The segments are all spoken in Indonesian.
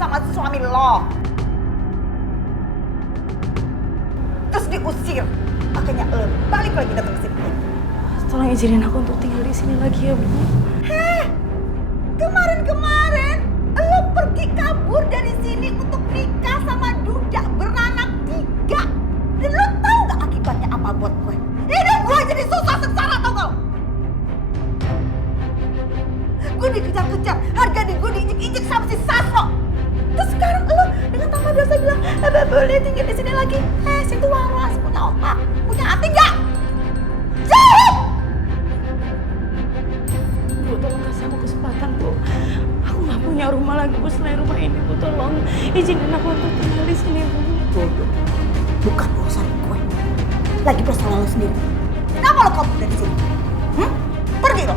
sama suami lo. Terus diusir. Makanya lo balik lagi datang ke sini. Tolong izinin aku untuk tinggal di sini lagi ya, Bu. Heh, kemarin lo pergi kabur dari sini untuk nikah sama duda beranak 3. Dan lo tahu gak akibatnya apa buat gue? Hidup gue jadi susah sengsara, tau gak lo? Gue dikejar-kejar, harga di gue diinjek-injek sama si Sasro. Terus sekarang lo dengan tanpa dosa bilang, boleh tinggal di sini lagi. Situ waras, punya otak, punya hati gak? Jawab! Bu, tolong kasih aku kesempatan, Bu. Aku nggak punya rumah lagi, Bu, selain rumah ini, Bu. Tolong izinin aku untuk tinggal di sini, Bu. Bodoh, bukan urusan gue. Lagi persoalan lo sendiri. Kenapa lo kabur dari sini? Pergi lo.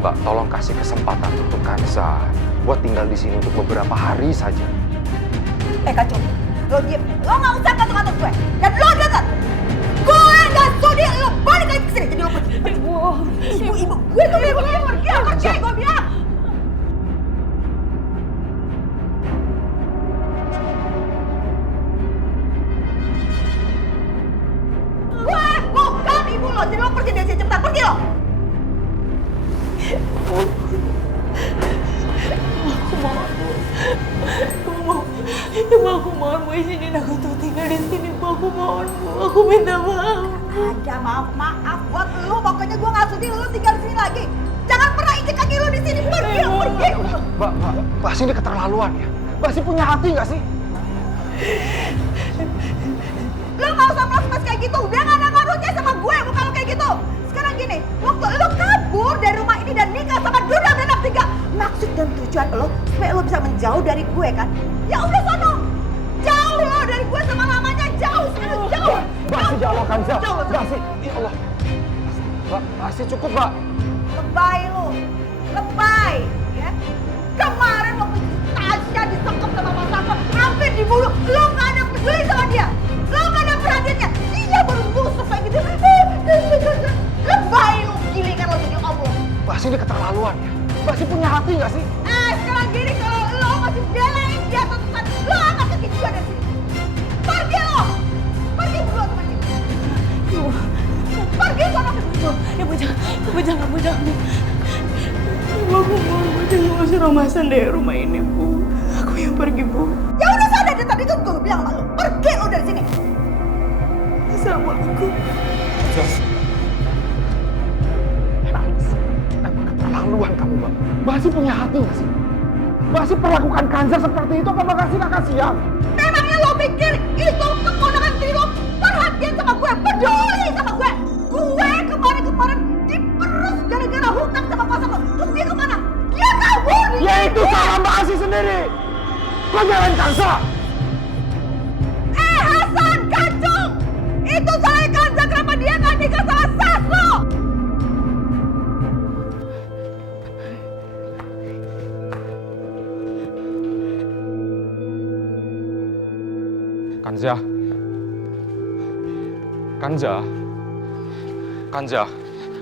Mbak, tolong kasih kesempatan untuk Kanza buat tinggal di sini untuk beberapa hari saja. Kacau, lo diem. Lo nggak usah ngatur-ngatur gue. Dan lo denger, gue nggak sudi lo balik lagi ke sini. Jadi lo pergi. Ibu, gue tuh bilang pergi, gue bilang. Gue bukan ibu lo, jadi lo pergi dari sini cepetan, pergi lo. Aku mohon, Bu, izinin aku untuk tinggal di sini, Bu. Aku mohon, Bu. Aku minta maaf. Ada maaf buat lo. Pokoknya gue nggak sudi lo tinggal di sini lagi. Jangan pernah injek kaki lo di sini. Pergi lo, pergi. Mbak, sini keterlaluan ya. Mbak sih punya hati nggak sih? Lo nggak usah melas-melas kayak gitu. Udah nggak ada ngaruhnya sama gue. Bukan lo kayak gitu. Sekarang gini, waktu lo kabur dari rumah ini dan nikah sama duda beranak 3, maksud dan tujuan lo supaya lo bisa menjauh dari gue kan? Ya udah sono. Jauh lo dari gue sama lamanya. Jauh, sekarang jauh. Mbak sih ya Allah, Kanza. Jauh. Mbak sih, ya Allah. Mbak sih cukup, Mbak. Lebay lo. Lebay. Ya. Kemarin waktu Tasya disekep sama Mas Sasro, hampir dibunuh. Lo nggak ada peduli sama dia. Lo nggak ada perhatiannya. Dia baru busuk kayak gitu. Lebay lo. Gilingan lo jadi om lo. Mbak sih ini keterlaluan ya. Mbak sih punya hati nggak sih? Sekarang gini, kalau lo masih belain dia terusan, lo angkat kaki juga dari sini. Pergi lo. Pergi dulu teman kita. Ibu. Pergi sana. Ibu jangan. Ibu, aku mohon, Bu. Jangan usir Om Hasan dari rumah ini, Bu. Aku yang pergi, Bu. Ya udah sadar deh, tadi kan gue bilang sama lo. Pergi lo dari sini. Assalamualaikum. Keterlaluan kamu, Mbak. Mbak sih punya hati nggak sih? Mbak sih perlakukan Kanza seperti itu apa Mbak kasih nggak kasihan? Memangnya lo pikir itu keponakan diri lo perhatian sama gue, peduli sama gue? Gue kemarin diperus gara-gara hutang sama pasar lo. Terus dia kemana? Dia kabur. Ya itu salah Mbak Asih sendiri. Kok nyalain Kanza? Hasan, kacung! Itu salah Kanza, kenapa dia nggak nikah sama Sasro?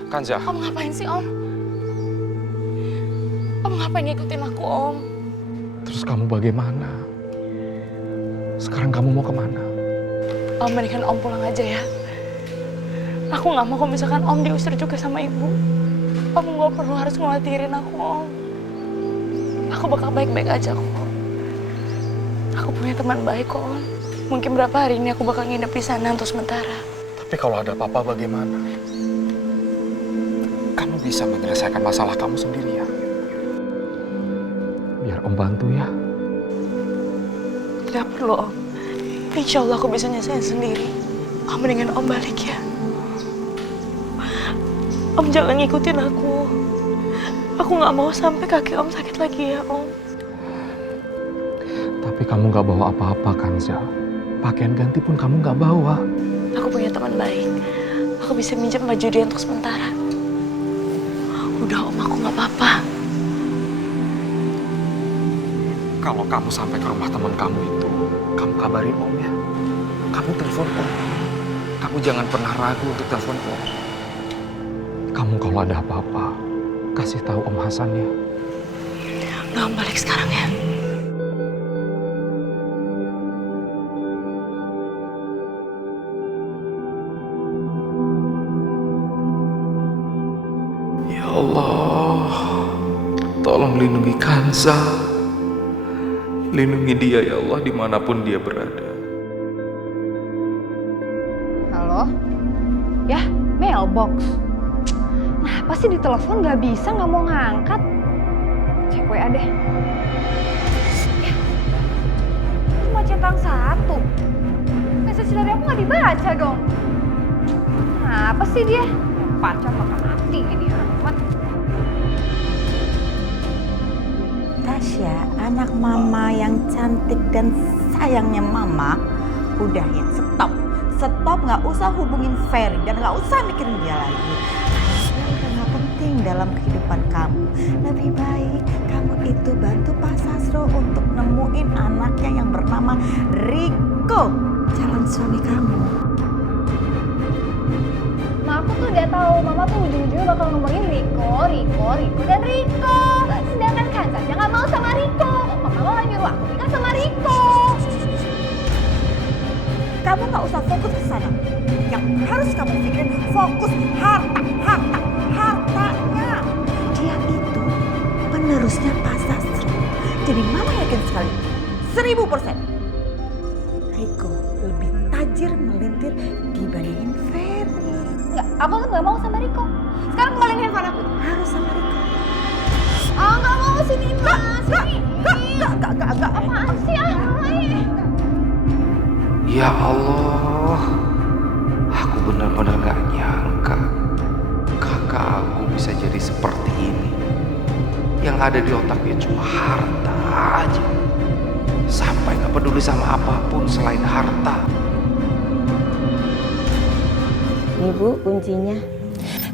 Kanza. Om ngapain sih, Om? Om ngapain ngikutin aku, Om? Terus kamu bagaimana? Sekarang kamu mau kemana? Om, mendingan Om pulang aja ya. Aku nggak mau kalau misalkan Om diusir juga sama Ibu. Om nggak perlu harus khawatirin aku, Om. Aku bakal baik-baik aja kok. Aku punya teman baik kok, Om. Mungkin berapa hari ini aku bakal nginep di sana untuk sementara. Tapi kalau ada apa-apa bagaimana? Kamu bisa menyelesaikan masalah kamu sendiri ya. Biar Om bantu ya. Gak perlu, Om. Insya Allah aku bisa nyelesain sendiri. Om, mendingan Om balik ya. Om jangan ngikutin aku. Aku nggak mau sampai kaki Om sakit lagi ya, Om. Tapi kamu nggak bawa apa-apa kan, Za? Pakaian ganti pun kamu nggak bawa. Aku punya teman baik. Aku bisa minjem baju dia untuk sementara. Udah, Om, aku nggak apa-apa. Kalau kamu sampai ke rumah teman kamu itu, kamu kabarin Om ya. Kamu telepon Om. Kamu jangan pernah ragu untuk telepon Om. Kamu kalau ada apa-apa, kasih tahu Om Hasan ya. Om balik sekarang ya. Ya Allah, tolong lindungi Kanza. Lindungi dia ya Allah dimanapun dia berada. Halo? Ya, mailbox. Kenapa sih di telepon nggak bisa, nggak mau ngangkat? Cek WA deh. Ya, cuma centang satu. Message dari aku nggak dibaca dong. Apa sih dia? Pacar bakal mati ini amat. Tasya, anak mama yang cantik dan sayangnya mama, udah ya, stop. Stop, nggak usah hubungin Ferry dan nggak usah mikirin dia lagi. Dia udah nggak penting dalam kehidupan kamu. Lebih baik kamu itu bantu Pak Sastro untuk nemuin anaknya yang bernama Riko, calon suami kamu. Ma, aku tuh udah tahu mama tuh ujung-ujungnya bakal ngomongin Riko, dan Riko. Sedangkan Kanza aja nggak mau sama Riko. Mama malah nyuruh aku nikah sama Riko. Kamu nggak usah fokus ke sana. Yang harus kamu pikirin fokus hartanya. Dia itu penerusnya Pak Sastro. Jadi mama yakin sekali, 1000%. Riko lebih tajir melintir dibandingin Ferry. Nggak, aku tuh nggak mau sama Riko. Sekarang kembaliin handphone aku. Harus sama Riko. Ah, nggak mau sini, Ma. Sini. Enggak. Apaan sih, Ya Allah, aku benar-benar gak nyangka kakak aku bisa jadi seperti ini. Yang ada di otaknya cuma harta aja. Sampai gak peduli sama apapun selain harta. Ini Bu, kuncinya.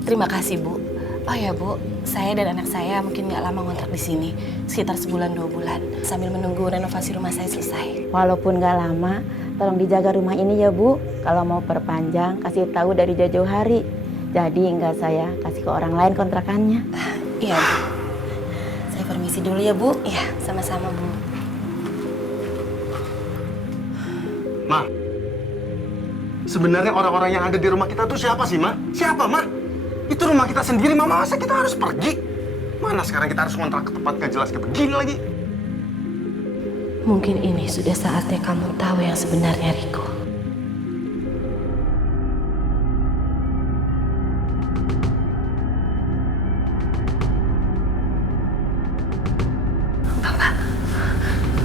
Terima kasih Bu. Oh ya Bu, saya dan anak saya mungkin nggak lama ngontrak di sini, sekitar sebulan 2 bulan, sambil menunggu renovasi rumah saya selesai. Walaupun gak lama, tolong dijaga rumah ini ya Bu. Kalau mau perpanjang, kasih tahu dari jauh-jauh hari. Jadi nggak saya kasih ke orang lain kontrakannya. Iya Bu. Saya permisi dulu ya Bu. Iya, sama-sama Bu. Ma, sebenarnya orang-orang yang ada di rumah kita tuh siapa sih, Ma? Siapa, Ma? Itu rumah kita sendiri, Mama. Masa kita harus pergi? Mana sekarang kita harus kontrak ke tempat gak jelas kayak begini lagi? Mungkin ini sudah saatnya kamu tahu yang sebenarnya, Riko.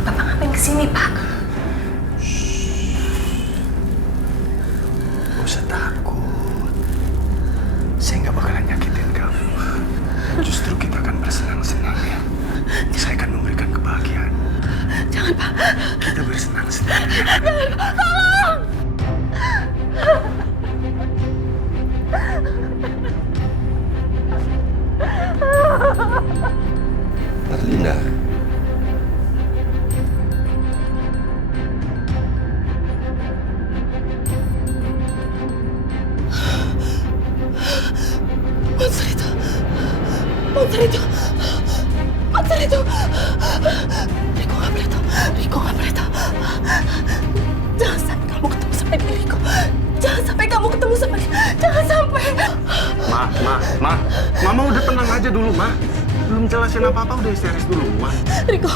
Bapak ngapain kesini, Pak? Gak usah takut. Saya nggak bakalan nyakitin kamu. Justru kita akan bersenang-senang ya. Saya akan memberikan kebahagiaan. Jangan, Pak. Kita bersenang-senang ya. Tolong! Marlina. Monster itu. Riko nggak boleh tahu. Jangan sampai kamu ketemu sama dia, Riko. Jangan sampai kamu ketemu sama dia. Jangan sampai. Mama udah tenang aja dulu, Ma. Belum jelasin apa-apa, udah histeris dulu, Ma. Riko,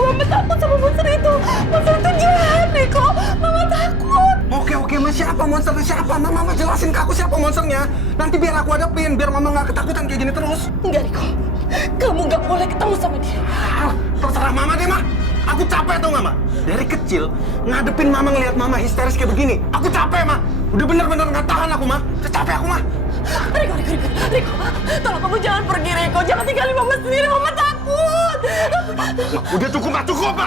mama takut sama monster itu. Monster itu jahat, Riko. Mama takut. Oke, Ma. Siapa monsternya? Siapa? Mama jelasin ke aku siapa monsternya. Nanti biar aku hadapin, biar Mama nggak ketakutan kayak gini terus. Enggak, Riko. Kamu nggak boleh ketemu sama dia. Terserah Mama deh, Ma. Aku capek tau nggak, Ma? Dari kecil, ngadepin Mama ngelihat Mama histeris kayak begini. Aku capek, Ma. Udah bener-bener nggak tahan aku, Ma. Udah capek aku, Ma. Riko, tolong kamu jangan pergi, Riko. Jangan tinggalin Mama sendiri, Mama takut. Ma, udah cukup, Ma.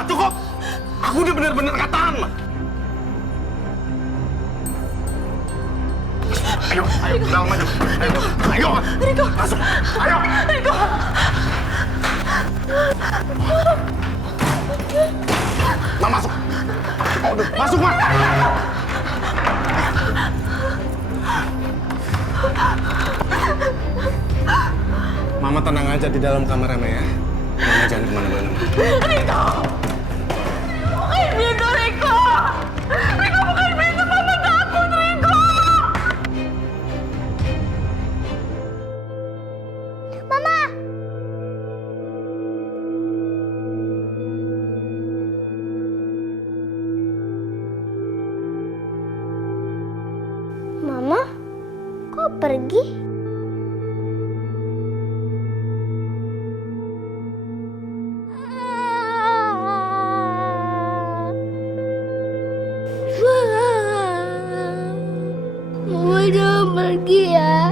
Cukup. Aku udah bener-bener nggak tahan, Ma. Ayo, dalam aja. Ayo, Riko. masuk. Ayo. Riko. Ma, masuk. Udah, masuk, Ma. Mama tenang aja di dalam kamar, Ma, ya. Mama jangan kemana-mana, Ma. Riko! Bukain pintu, Riko! Riko, bukain pintu, Mama takut, Riko! Mama! Mama, kok pergi? Mama jangan pergi ya.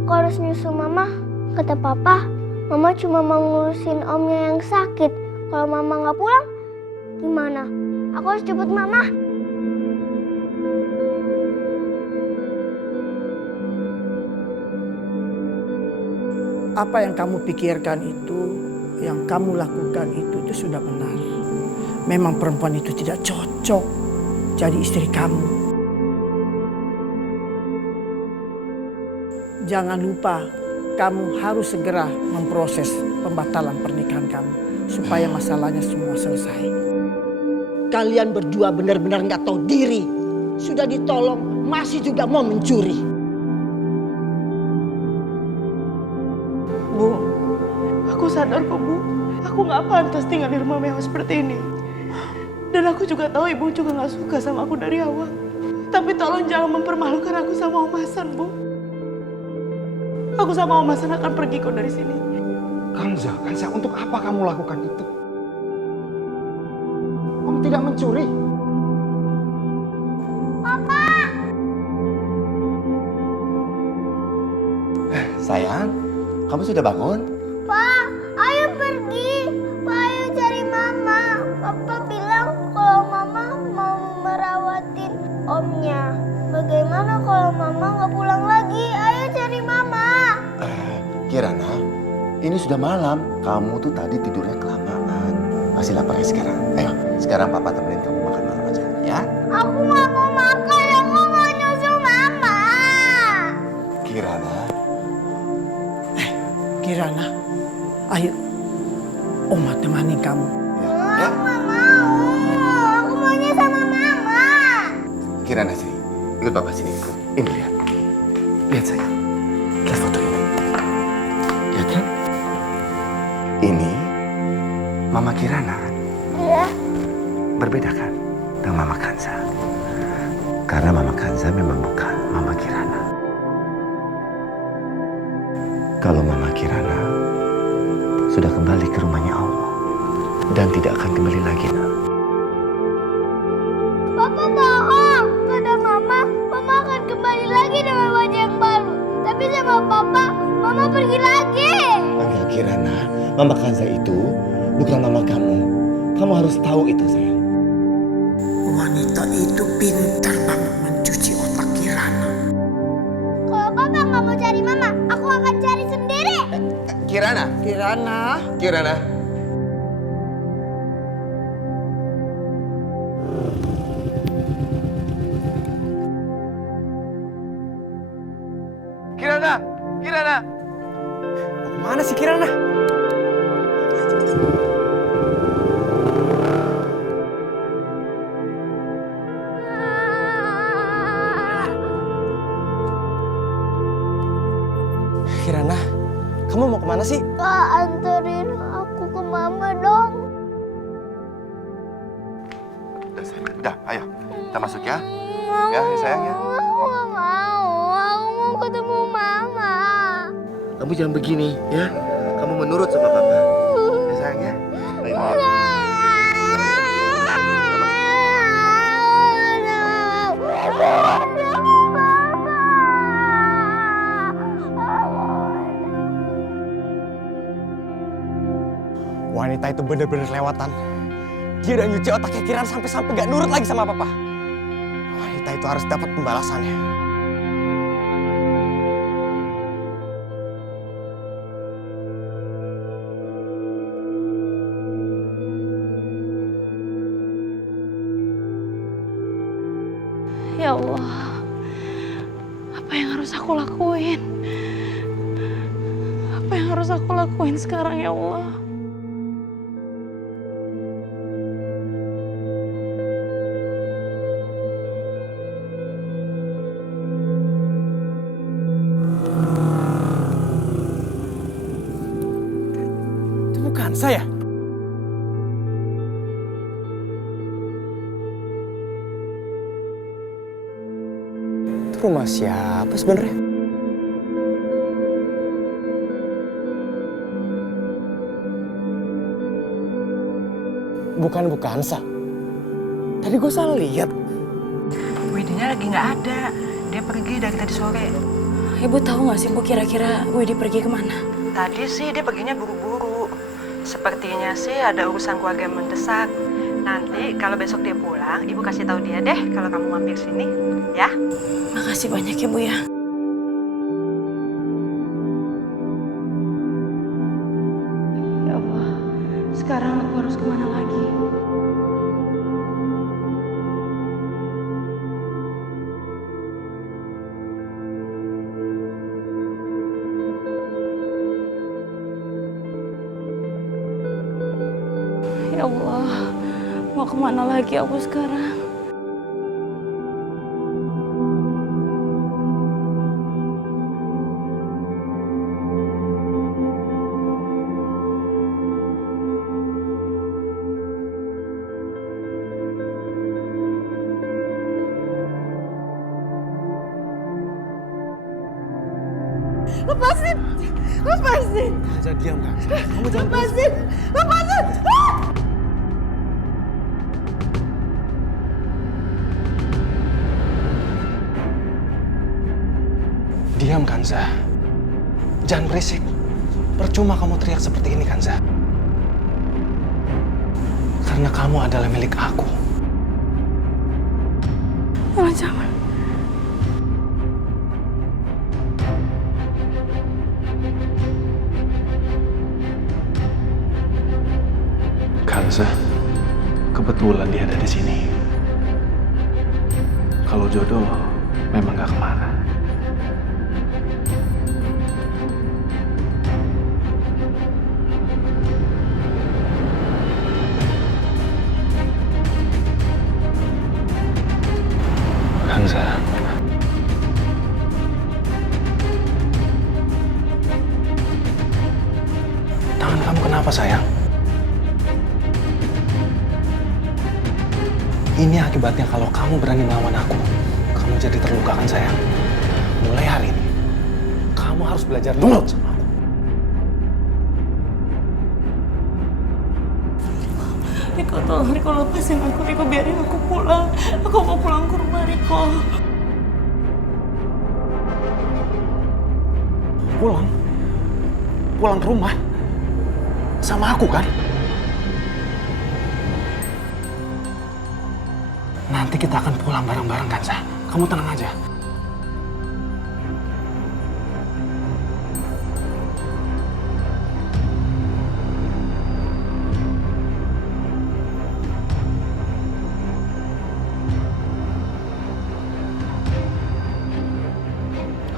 Aku harus nyusul Mama. Kata Papa, Mama cuma mau ngurusin omnya yang sakit. Kalau Mama nggak pulang, gimana? Aku harus jemput Mama. Apa yang kamu pikirkan itu, yang kamu lakukan itu sudah benar. Memang perempuan itu tidak cocok jadi istri kamu. Jangan lupa, kamu harus segera memproses pembatalan pernikahan kamu supaya masalahnya semua selesai. Kalian berdua benar-benar nggak tahu diri. Sudah ditolong, masih juga mau mencuri. Bu, aku sadar kok, Bu. Aku nggak pantas tinggal di rumah mewah seperti ini. Dan aku juga tahu Ibu juga nggak suka sama aku dari awal. Tapi tolong jangan mempermalukan aku sama Om Hasan, Bu. Aku sama Om Hasan akan pergi kok dari sini. Kanza, untuk apa kamu lakukan itu? Om tidak mencuri. Sayang, kamu sudah bangun? Pak, ayo pergi. Pak, ayo cari Mama. Papa bilang kalau Mama mau merawatin omnya. Bagaimana kalau Mama nggak pulang lagi? Ayo cari Mama. Kirana, ini sudah malam. Kamu tuh tadi tidurnya kelamaan. Masih lapar ya sekarang? Ayo, sekarang Papa temenin kamu makan malam aja, ya? Aku nggak mau makan. Aku mau nyusul Mama. Kirana. Kirana, ayo, Oma temani kamu. Ya. Aku nggak mau. Aku maunya sama Mama. Kirana sini, ikut Papa sini. Ini lihat. Lihat sayang. Lihat foto ini. Lihat kan? Ini Mama Kirana. Iya. Berbeda kan dengan Mama Kanza. Karena Mama Kanza memang bukan Mama Kirana. Kalau Mama Kirana sudah kembali ke rumahnya Allah dan tidak akan kembali lagi, Nak. Papa bohong. Kata Mama, Mama akan kembali lagi dengan wajah yang baru. Tapi sama Papa, Mama pergi lagi. Enggak, Kirana. Mama Kanza itu bukan mama kamu. Kamu harus tahu itu, sayang. Wanita itu pintar banget mencuci otak Kirana. Kalau Papa nggak mau cari Mama, aku akan cari sendiri. Kirana. Kirana, Kirana. Kirana! Kirana! Mau kemana sih Kirana? Kirana, kamu mau kemana sih? Kak, anterin aku ke Mama dong. Udah, ayo. Kita masuk ya. Ya, sayang ya. Aku nggak mau. Aku mau ketemu Mama. Kamu jangan begini, ya. Kamu menurut sama Papa. Ya, sayang ya. Ayo. Wanita itu bener-bener kelewatan. Dia udah nyuci otaknya Kirana sampai gak nurut lagi sama Papa. Wanita itu harus dapat pembalasannya. Ya Allah, apa yang harus aku lakuin? harus aku lakuin sekarang ya Allah? Itu bukan saya. Itu rumah siapa sebenarnya? Bukan Bukansa. Tadi gue salah lihat. Widinya lagi nggak ada. Dia pergi dari tadi sore. Ibu tahu nggak sih Bu kira-kira Widi pergi kemana? Tadi sih dia perginya buru-buru. Sepertinya sih ada urusan keluarga yang mendesak. Nanti kalau besok dia pulang, Ibu kasih tahu dia deh kalau kamu mampir sini, ya. Makasih banyak ya Bu ya. Ya Allah, sekarang aku harus kemana lagi? Ya Allah, mau kemana lagi aku sekarang? Lepasin! Lepasin! Kanza, diam Kanza. Kamu jangan Lepasin! Lepasin! Ah! Diam Kanza. Jangan berisik. Percuma kamu teriak seperti ini Kanza. Karena kamu adalah milik aku. Oh, jangan. Kanza, kebetulan dia ada di sini. Kalau jodoh memang gak kemana. Kanza, Tangan kamu kenapa sayang? Ini akibatnya kalau kamu berani melawan aku. Kamu jadi terluka kan sayang? Mulai hari ini, kamu harus belajar nurut sama aku. Riko, tolong Riko lepasin aku. Riko biarin aku pulang. Aku mau pulang ke rumah Riko. Pulang? Pulang ke rumah? Sama aku kan? Nanti kita akan pulang bareng-bareng kan, Sa? Kamu tenang aja.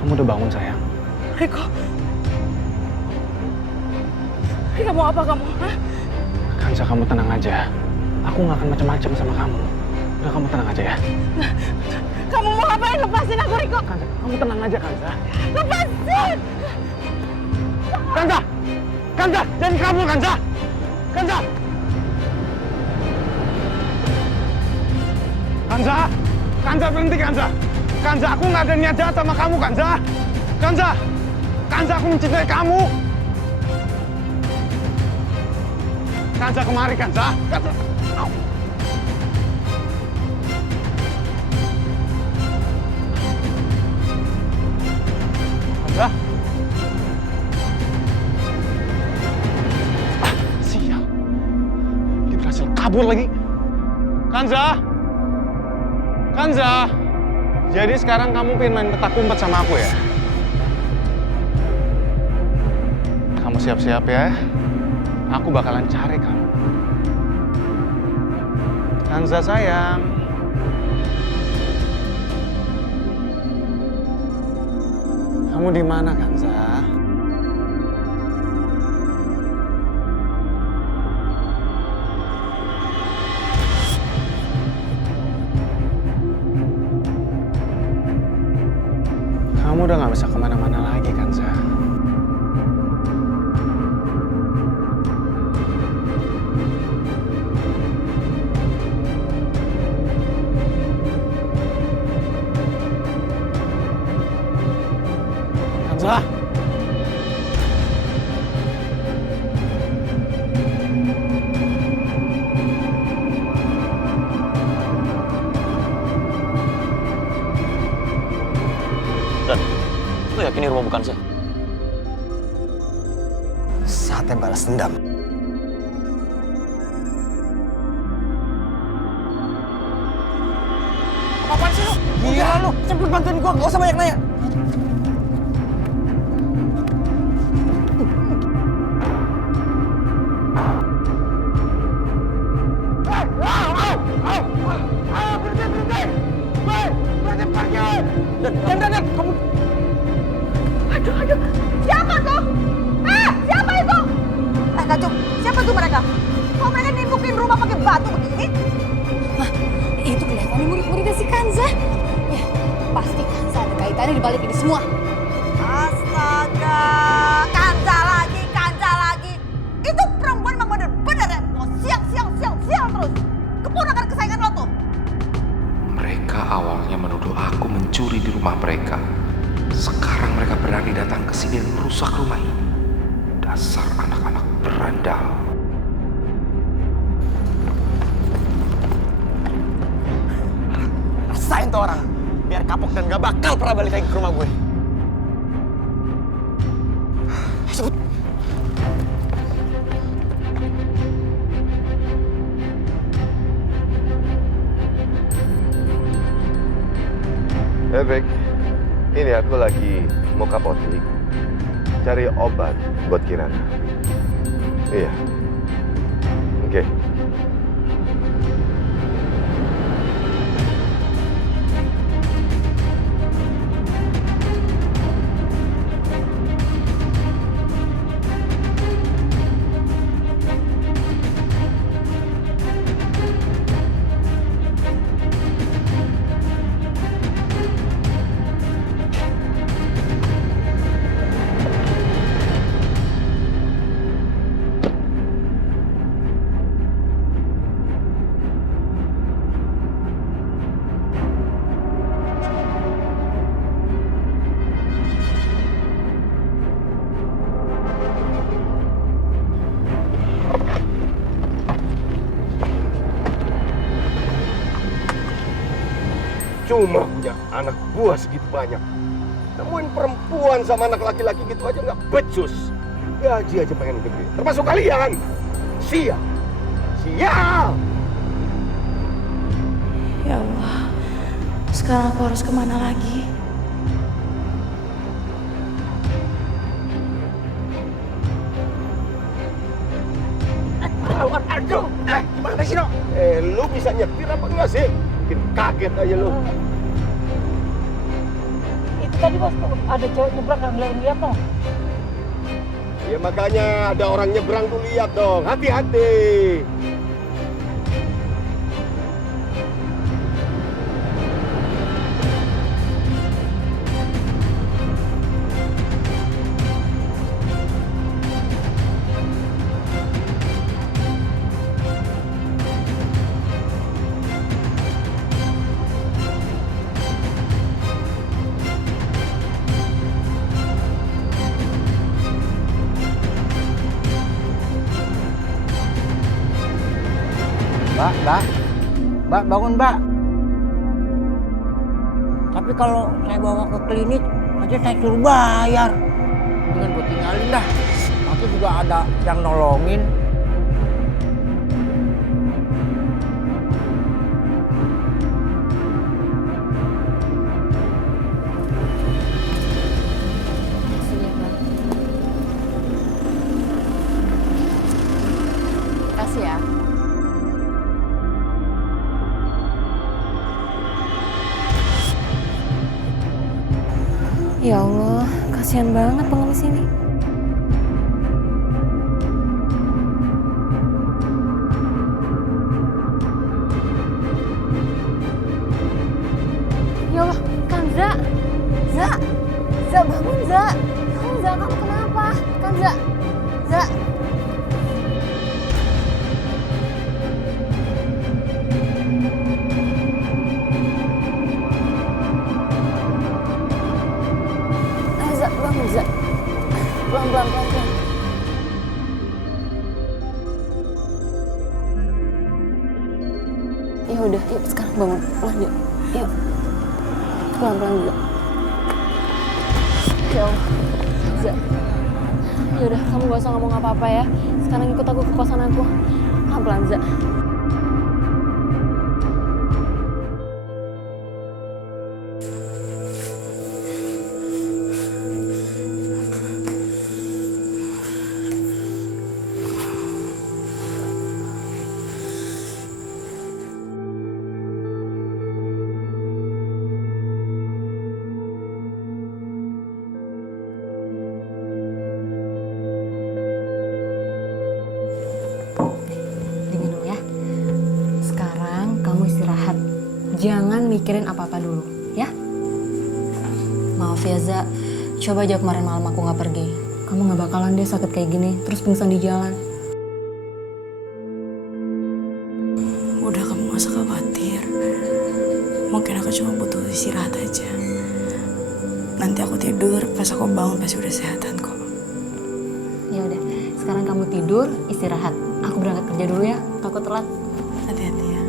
Kamu udah bangun, sayang? Riko. Riko mau apa kamu? Hah? Kanza, kamu tenang aja. Aku nggak akan macam-macam sama kamu. Udah, kamu tenang aja ya. Kamu mau ngapain? Lepasin aku, Riko. Kanza, kamu tenang aja, Kanza. Lepasin! Kanza! Kanza! Jangan kabur, Kanza! Kanza! Kanza! Kanza, berhenti, Kanza! Kanza, aku nggak ada niat jahat sama kamu, Kanza! Kanza! Kanza, aku mencintai kamu! Kanza, kemari, Kanza! Kanza! Au. Kanza! Ah, sial! Dia berhasil kabur lagi! Kanza! Kanza! Jadi sekarang kamu pengen main petak umpet sama aku ya? Kamu siap-siap ya. Aku bakalan cari kamu. Kanza sayang. Kamu di mana, Kanza? Kamu udah gak bisa kemana-mana lagi kan, Za? Kanza! Lo yakin ini rumah bukan sih? Saatnya balas dendam. Apaan sih lo? Gila lo, cepet bantuin gua, gak usah banyak nanya. Dan, kamu... Aduh, siapa tuh? Siapa itu? Kacung, siapa tuh mereka? Kok mereka nimbukin rumah pakai batu begini? Mah, itu kelihatannya murid-muridnya si Kanza. Ya, pasti Kanza ada kaitannya di balik ini semua. Astaga, Kanza lagi. Itu perempuan emang bener-bener ya. Mau siang terus. Keponakan kesayangan lo tuh. Mereka awalnya menuduh aku mencuri di rumah mereka. Sekarang mereka berani datang ke sini dan merusak rumah ini. Dasar anak-anak berandal. Rasain tuh orang, biar kapok dan gak bakal pernah balik lagi ke rumah gue. Sebut. Bek, ini aku lagi mau ke apotek cari obat buat Kirana. Iya. Oke. Cuma punya anak buah segitu banyak. Nemuin perempuan sama anak laki-laki gitu aja nggak becus. Gaji aja pengen gede. Termasuk kalian. Sial. Ya Allah, sekarang aku harus kemana lagi? Aduh, gimana sih, Nok? Lu bisa nyetir apa enggak sih? Bikin kaget aja lu. Itu tadi bos, ada cewek nyebrang yang lihat dong. Ya makanya ada orang nyebrang tuh lihat dong. Hati-hati. Mbak, bangun Mbak. Tapi kalau saya bawa ke klinik, aja saya suruh bayar. Dengan gue tinggalin dah. Nanti juga ada yang nolongin. Kasih ya. Ya Allah, kasihan banget pengemis ini. Ya Allah, Kanza. Za. Za, bangun Za. Za, kamu kenapa? Kan Za. Za. Za, bangun Za. Pelan-pelan. Ya udah, yuk sekarang bangun. Pelan yuk. Yuk. Pelan-pelan Za. Ya Allah. Za. Ya udah, kamu gak usah ngomong apa-apa ya. Sekarang ikut aku ke kosan aku. Pelan-pelan Za. Jangan mikirin apa-apa dulu, ya? Maaf ya, Za. Coba aja kemarin malam aku nggak pergi. Kamu nggak bakalan deh sakit kayak gini, terus pingsan di jalan. Udah, kamu gak usah khawatir. Mungkin aku cuma butuh istirahat aja. Nanti aku tidur, pas aku bangun pasti udah sehatan kok. Ya udah, sekarang kamu tidur, istirahat. Aku berangkat kerja dulu ya, takut telat. Hati-hati ya.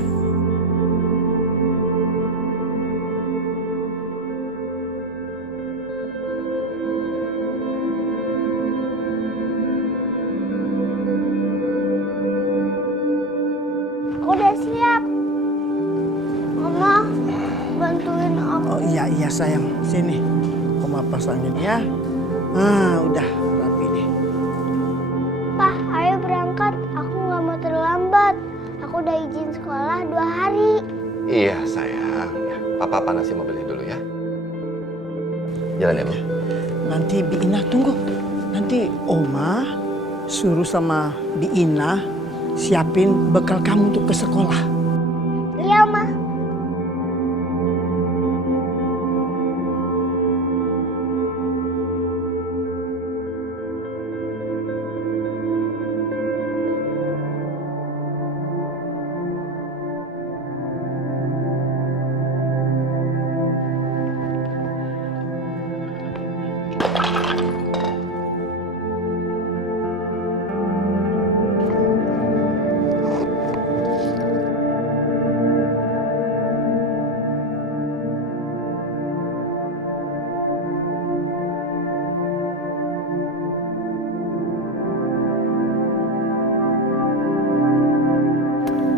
Aku udah siap. Mama, bantuin aku. Oh iya sayang, sini. Oma pasangin ya. Nah, udah rapi deh. Pak, ayo berangkat. Aku nggak mau terlambat. Aku udah izin sekolah 2 hari. Iya sayang, ya, papa panasin mobilnya dulu ya. Jalan ya Bu. Nanti Bi Ina tunggu. Nanti Oma suruh sama Bi Ina siapin bekal kamu untuk ke sekolah. Iya, Ma.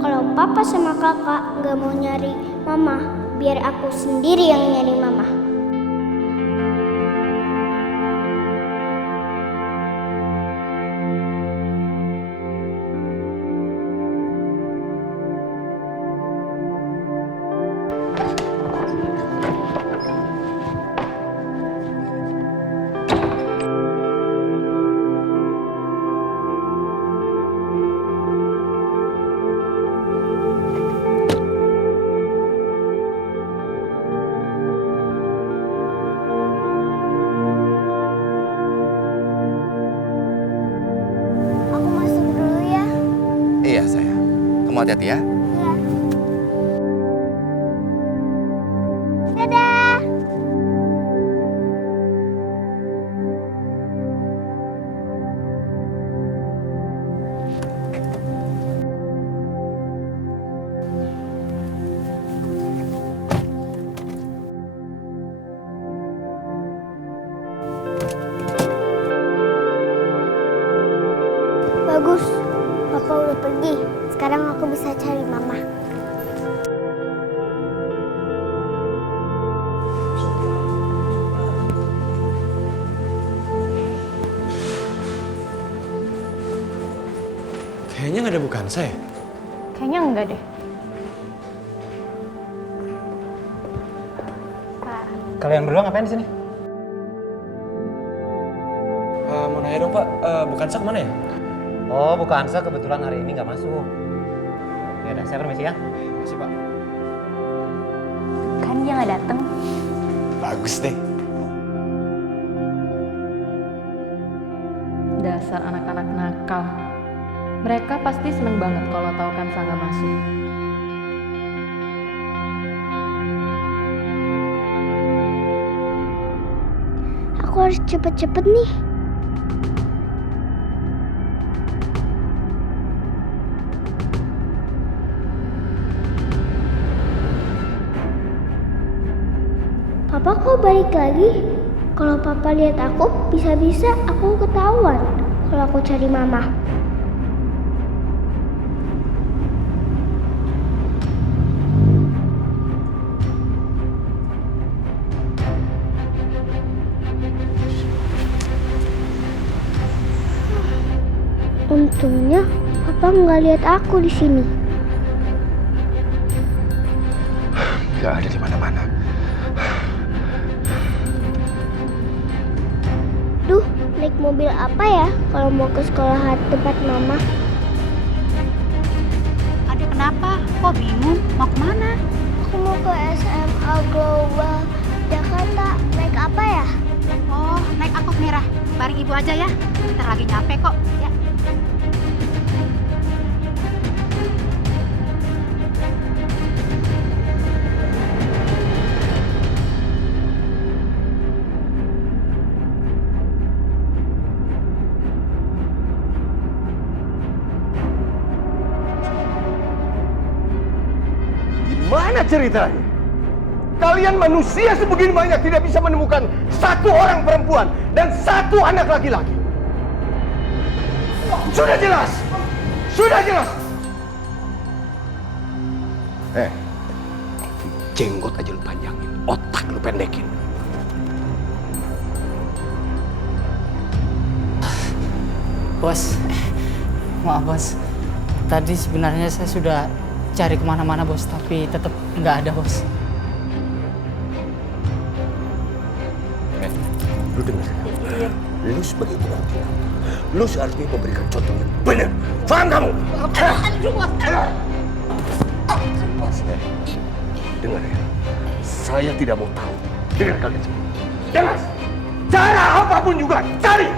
Kalau papa sama kakak nggak mau nyari mama, biar aku sendiri yang nyari mama. Aku masuk dulu ya. Iya sayang, kamu hati-hati ya. Iya. Dadah. Bagus, papa udah pergi. Sekarang aku bisa cari mama. Kayaknya nggak ada bukan saya. Kayaknya enggak deh. Kalian berdua ngapain di sini? Mau nanya dong Pak, bukan saya kemana ya? Oh, Bu Kansa kebetulan hari ini nggak masuk. Ya udah, saya permisi ya. Makasih Pak. Kan dia nggak datang. Bagus deh. Dasar anak-anak nakal. Mereka pasti seneng banget kalau tahu Kansa nggak masuk. Aku harus cepet-cepet nih. Papa kok balik lagi? Kalau papa lihat aku, bisa-bisa aku ketahuan kalau aku cari mama. Untungnya papa nggak lihat aku di sini. Nggak ada di mana-mana. Duh, naik mobil apa ya kalau mau ke sekolah tempat mama? Ada kenapa? Kok bingung? Mau kemana? Aku mau ke SMA Global Jakarta. Naik apa ya? Oh, naik angkot merah. Bareng ibu aja ya. Ntar lagi nyampe kok. Ya. Gimana ceritanya? Kalian manusia sebegini banyak tidak bisa menemukan satu orang perempuan dan satu anak laki-laki. Sudah jelas! Sudah jelas! Jenggot aja lu panjangin, otak lu pendekin. Bos, maaf bos. Tadi sebenarnya saya sudah cari kemana-mana bos, tapi tetap nggak ada bos. Lu dengar? Lu sebagai orang tua, lu seharusnya memberikan contoh yang benar. Paham kamu? Dengar ya, saya tidak mau tahu. Dengar kalian semua. Jelas, cara apapun juga cari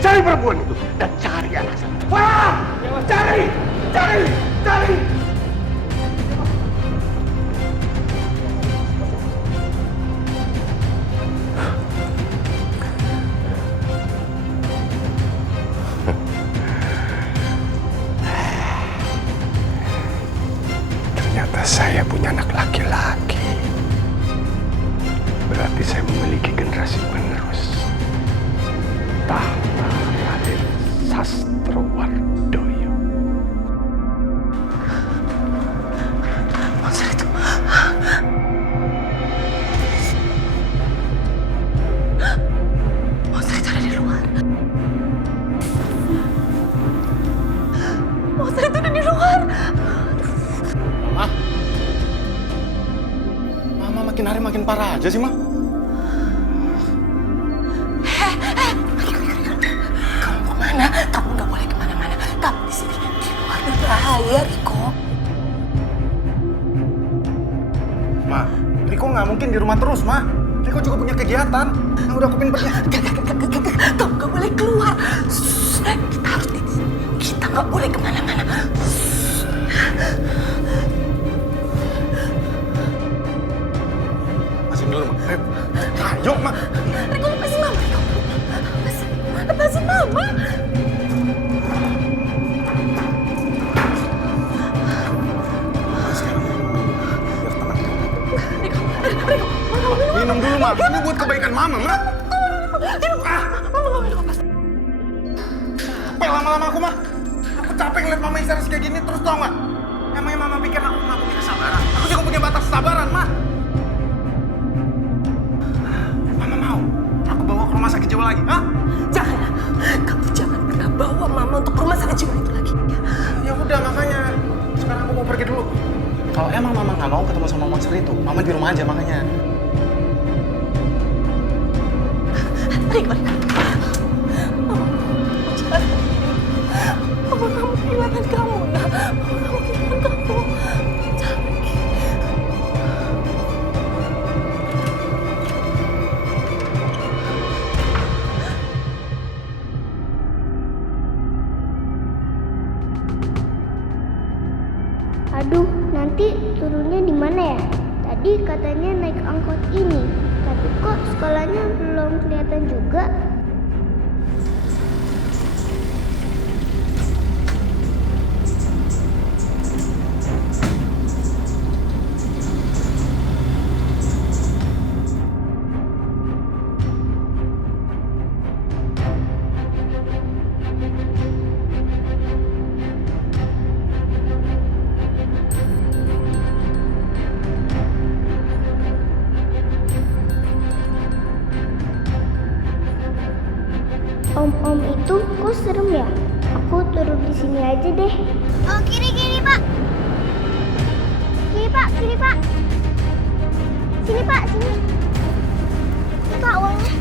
perempuan itu dan cari anak saya. Wah, cari. Ternyata saya punya anak laki-laki. Berarti saya memiliki generasi penerus. Tahta Raden Sastrowardoyo. Monster itu. Monster itu ada di luar. Monster itu ada di luar. Mama makin hari makin parah aja sih, Ma. Kamu kemana? Kamu nggak boleh kemana-mana. Kamu di sini. Di luar berbahaya, Riko. Ma, Riko nggak mungkin di rumah terus, Ma. Riko juga punya kegiatan. Yang udah aku pengen pergi. Kamu nggak boleh keluar. Kita harus di sini. Kita nggak boleh kemana-mana. Masih dulu, Ma. Ayo, Ma. Riko, lepasin mama. Lepasin mama. Minum dulu, Ma. Ini buat kebaikan Mama, Ma. Capek lama-lama aku, Ma. Aku capek ngeliat Mama histeris kayak gini terus, tau nggak? Emangnya Mama pikir aku nggak punya kesabaran? Aku juga punya batas kesabaran, Ma. Mama mau aku bawa ke rumah sakit jiwa lagi, ha? Jangan. Kamu jangan pernah bawa mama untuk rumah sakit jiwa itu lagi. Ya udah, makanya sekarang aku mau pergi dulu. Kalau emang Mama nggak mau ketemu sama monster itu, Mama di rumah aja makanya. Riko, Mama kamu kehilangan kamu, nak. Mama kamu kehilangan kamu. Jangan pergi. turunnya di mana ya? Tadi katanya naik angkot ini, tapi kok sekolahnya belum kelihatan juga. Om-om itu kok serem ya? Aku turun di sini aja deh. Oh, kiri Pak. Kiri Pak. Sini Pak, sini. Ini Pak uangnya.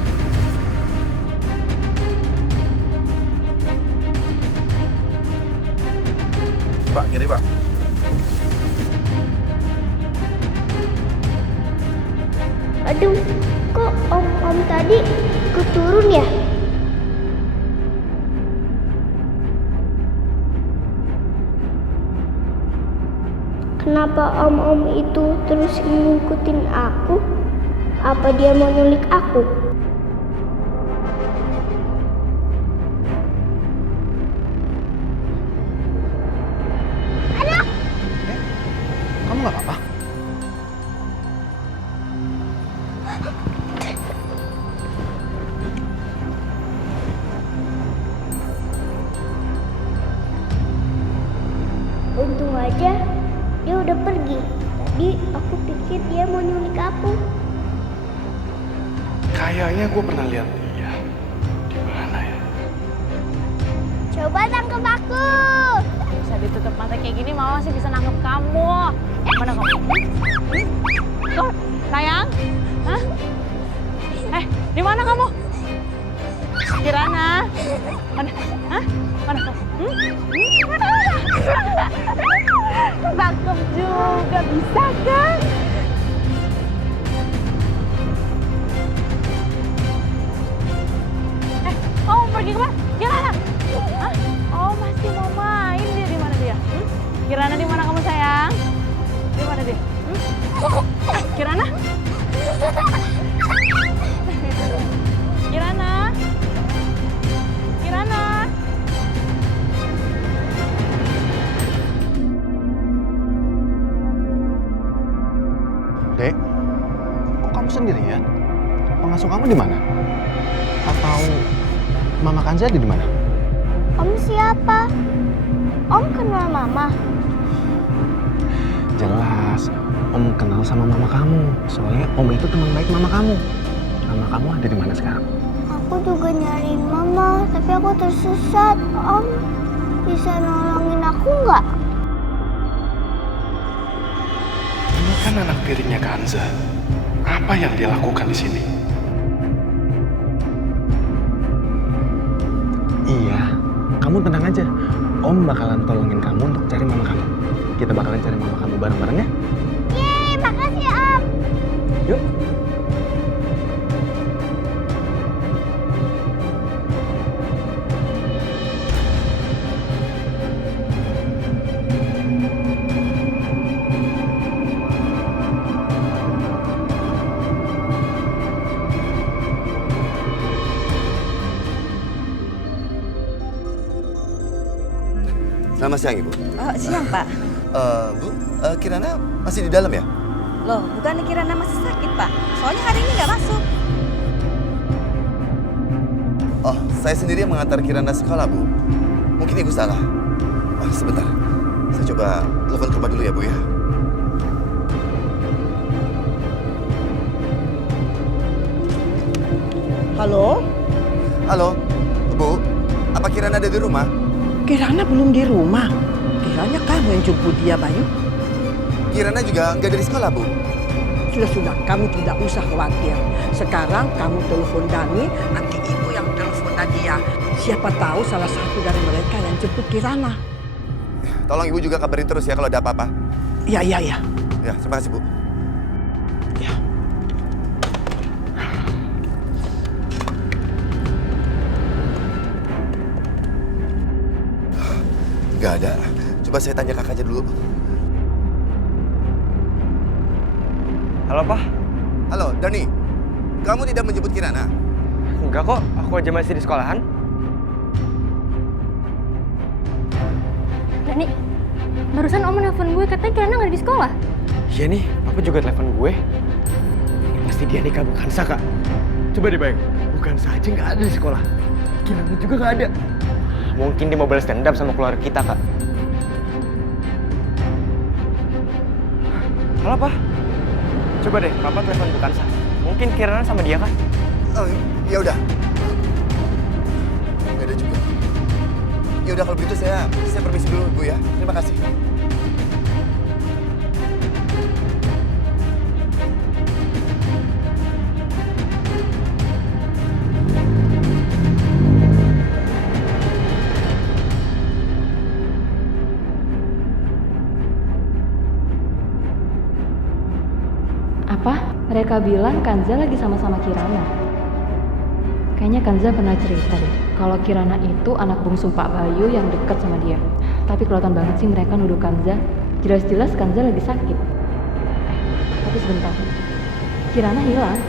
Pak, kiri Pak. Aduh, kok om-om tadi ikut turun ya? Kenapa om-om itu terus ngikutin aku? Apa dia mau nyulik aku? Aduh! Kamu nggak apa-apa? Untung aja dia udah pergi. Tadi aku pikir dia mau nyulik aku. Kayaknya gue pernah lihat dia. Di mana ya? Coba tangkap aku. Bisa ditutup mata kayak gini, mama masih bisa nangkep kamu. Mana kamu? Tuh, sayang. Hah? Di mana kamu? Kirana. Mana? Hah? Mana kamu? Tangkep juga, bisa kan? Kamu pergi kemana? Kirana? Hah? Oh, masih mau main dia. Di mana dia? Kirana, di mana kamu sayang? Di mana dia? Kirana? Kirana? Kirana? Dek, kok kamu sendirian? Pengasuh kamu di mana? Atau Mama Kanza ada di mana? Om siapa? Om kenal Mama? Jelas, Om kenal sama Mama kamu. Soalnya Om itu teman baik Mama kamu. Mama kamu ada di mana sekarang? Aku juga nyariin Mama, tapi aku tersesat. Om bisa nolongin aku nggak? Ini kan anak tirinya Kanza. Apa yang dia lakukan di sini? Iya, kamu tenang aja. Om bakalan tolongin kamu untuk cari mama kamu. Kita bakalan cari mama kamu bareng-bareng ya. Yeay, makasih Om. Yuk. Selamat siang, Ibu. Siang, Pak. Bu, Kirana masih di dalam ya? Loh, bukan Kirana masih sakit, Pak. Soalnya hari ini nggak masuk. Oh, saya sendiri yang mengantar Kirana sekolah, Bu. Mungkin Ibu salah. Sebentar. Saya coba telepon ke rumah dulu ya, Bu ya. Halo? Halo, Bu. Apa Kirana ada di rumah? Kirana belum di rumah. Kiranya kamu yang jemput dia, Bayu. Kirana juga nggak dari sekolah, Bu. Sudah, kamu tidak usah khawatir. Sekarang kamu telepon Dani, nanti ibu yang telepon Nadia. Siapa tahu salah satu dari mereka yang jemput Kirana. Tolong Ibu juga kabarin terus ya kalau ada apa-apa. Iya. Ya, terima kasih, Bu. Ya. Nggak ada. Coba saya tanya kakaknya dulu. Halo, Pak. Halo, Dani. Kamu tidak menjemput Kirana? Enggak kok, aku aja masih di sekolahan. Dani, barusan Om nelfon gue katanya Kirana nggak ada di sekolah. Iya nih, Papa juga telepon gue. Ini pasti dia nikah Bukansa, Kak. Coba deh bayang, Bukansa aja nggak ada di sekolah. Kirana juga nggak ada. Mungkin dia mau balas dendam sama keluarga kita, Kak. Halo, Pak. Coba deh, Papa telepon Bukansa. Mungkin Kirana sama dia, Kak. Oh, ya udah. Nggak ada juga. Ya udah kalau begitu saya permisi dulu, Bu ya. Terima kasih. Apa? Mereka bilang Kanza lagi sama-sama Kirana. Kayaknya Kanza pernah cerita deh, kalau Kirana itu anak bungsu Pak Bayu yang dekat sama dia. Tapi kelihatan banget sih mereka nuduh Kanza. Jelas-jelas Kanza lagi sakit. Tapi sebentar, Kirana hilang.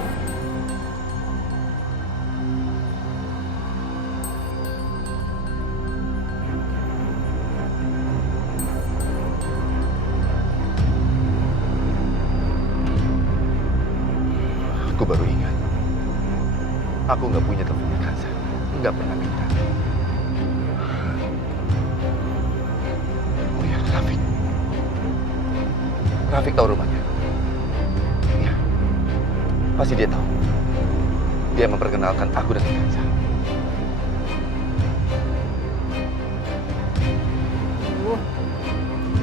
Aku baru ingat. Aku nggak punya teleponnya Kanza. Nggak pernah minta. Oh ya, Rafiq. Rafiq tahu rumahnya. Iya. Pasti dia tahu. Dia memperkenalkan aku dengan Kanza.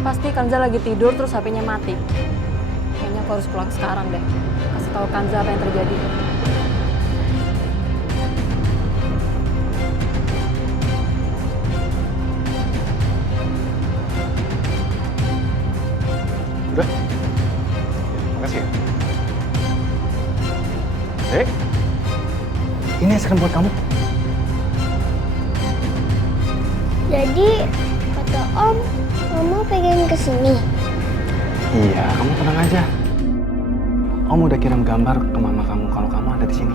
Pasti Kanza lagi tidur terus HP-nya mati. Kayaknya aku harus pulang sekarang deh. Kasih tahu Kanza apa yang terjadi. Udah. Makasih ya. Ini es krim buat kamu. Jadi, kata Om, Mama pengen kesini. Iya, kamu tenang aja. Om udah kirim gambar ke mama kamu kalau kamu ada di sini.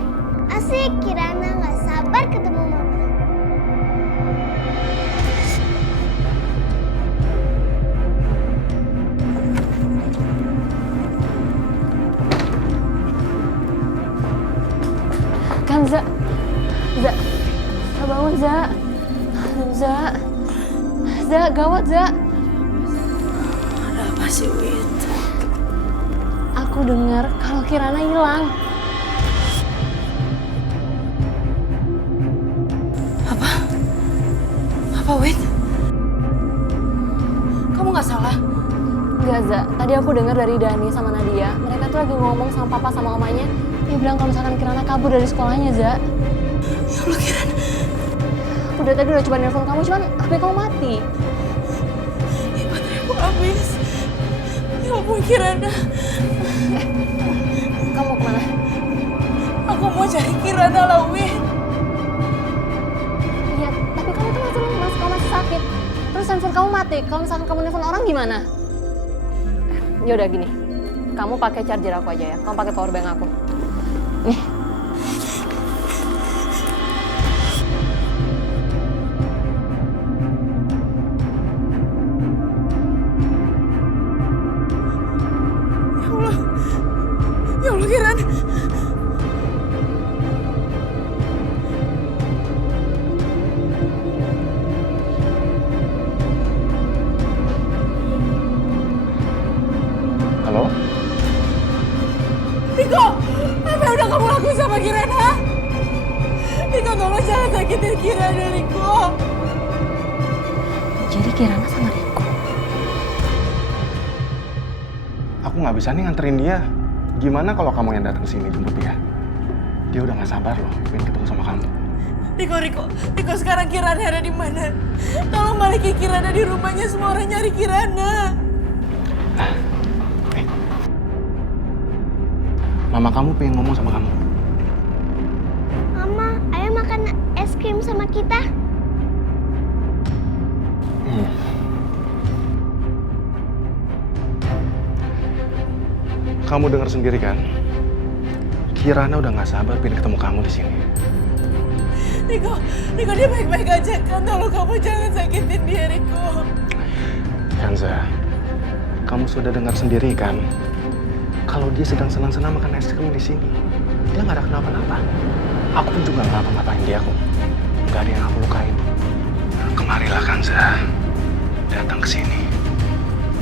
Asik, Kirana nggak sabar ketemu Mama. Kanza, Za, bangun Za, Za, gawat Za. Ada apa sih, Wit? Aku dengar kalau Kirana hilang. Apa, Wit? Kamu nggak salah? Enggak, Za. Tadi aku dengar dari Dani sama Nadia. Mereka tuh lagi ngomong sama papa sama mamanya. Dia bilang kalau misalkan Kirana kabur dari sekolahnya, Za. Ya Allah, Kirana. Udah tadi udah coba nelfon kamu, cuman HP kamu mati. Ya, baterai aku habis. Ya ampun, Kirana. Kamu kemana? Aku mau cari Kirana lah, Wit. Iya, tapi kamu tuh masih lemas, kamu masih sakit. Terus handphone kamu mati. Kalau misalkan kamu nelfon orang gimana? Ya udah gini. Kamu pakai charger aku aja ya. Kamu pakai power bank aku. Nih. Ya Allah, Kirana. Halo? Niko, apa yang udah kamu lakuin sama Kirana? Niko, tolong jangan sakitin Kirana, Niko. Jadi Kirana sama Riko. Aku nggak bisa nih nganterin dia. Gimana kalau kamu yang datang ke sini jemput dia? Dia udah nggak sabar loh, pengen ketemu sama kamu. Niko, sekarang Kirana ada di mana? Tolong balikin Kirana di rumahnya, semua orang nyari Kirana. Mama kamu pengen ngomong sama kamu. Mama, ayo makan es krim sama kita. Kamu dengar sendiri kan? Kirana udah nggak sabar pengen ketemu kamu di sini. Riko dia baik-baik aja kan? Tolong kamu jangan sakitin dia, Riko. Kanza, kamu sudah dengar sendiri kan? Kalau dia sedang senang-senang makan es krim di sini, dia nggak ada kenapa-napa. Aku pun juga nggak apa-ngapain dia kok. Nggak ada yang aku lukain. Kemarilah Kanza, datang ke sini.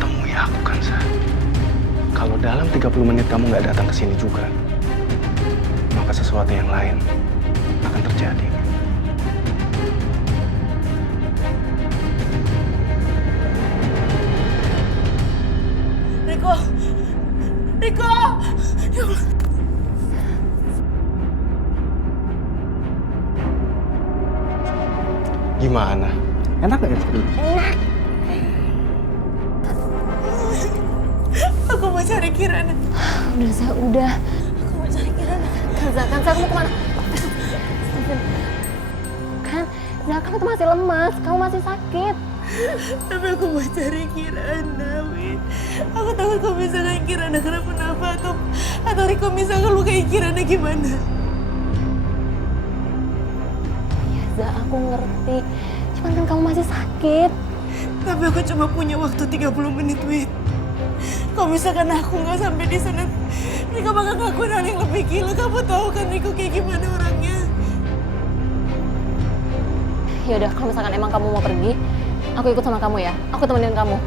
Temui aku Kanza. Kalau dalam 30 menit kamu nggak datang ke sini juga, maka sesuatu yang lain akan terjadi. Riko! Ya Allah. Gimana? Enak gak es krim? Enak. Aku mau cari Kirana. Udah. Aku mau cari Kirana. Kanza, kamu kemana? Kamu tuh masih lemas, kamu masih sakit. Tapi aku mau cari Kirana, Win. Aku takut kalau misalkan Kirana kenapa-napa atau Riko misalkan lukai Kirana gimana. Ya, Za, aku ngerti. Cuman kan kamu masih sakit. Tapi aku cuma punya waktu 30 menit, Win. Kalau misalkan aku nggak sampai di sana, Riko bakal ngelakuin hal yang lebih gila. Kamu tahu kan Riko kayak gimana orangnya. Ya udah, kalau misalkan emang kamu mau pergi, aku ikut sama kamu ya. Aku temenin kamu.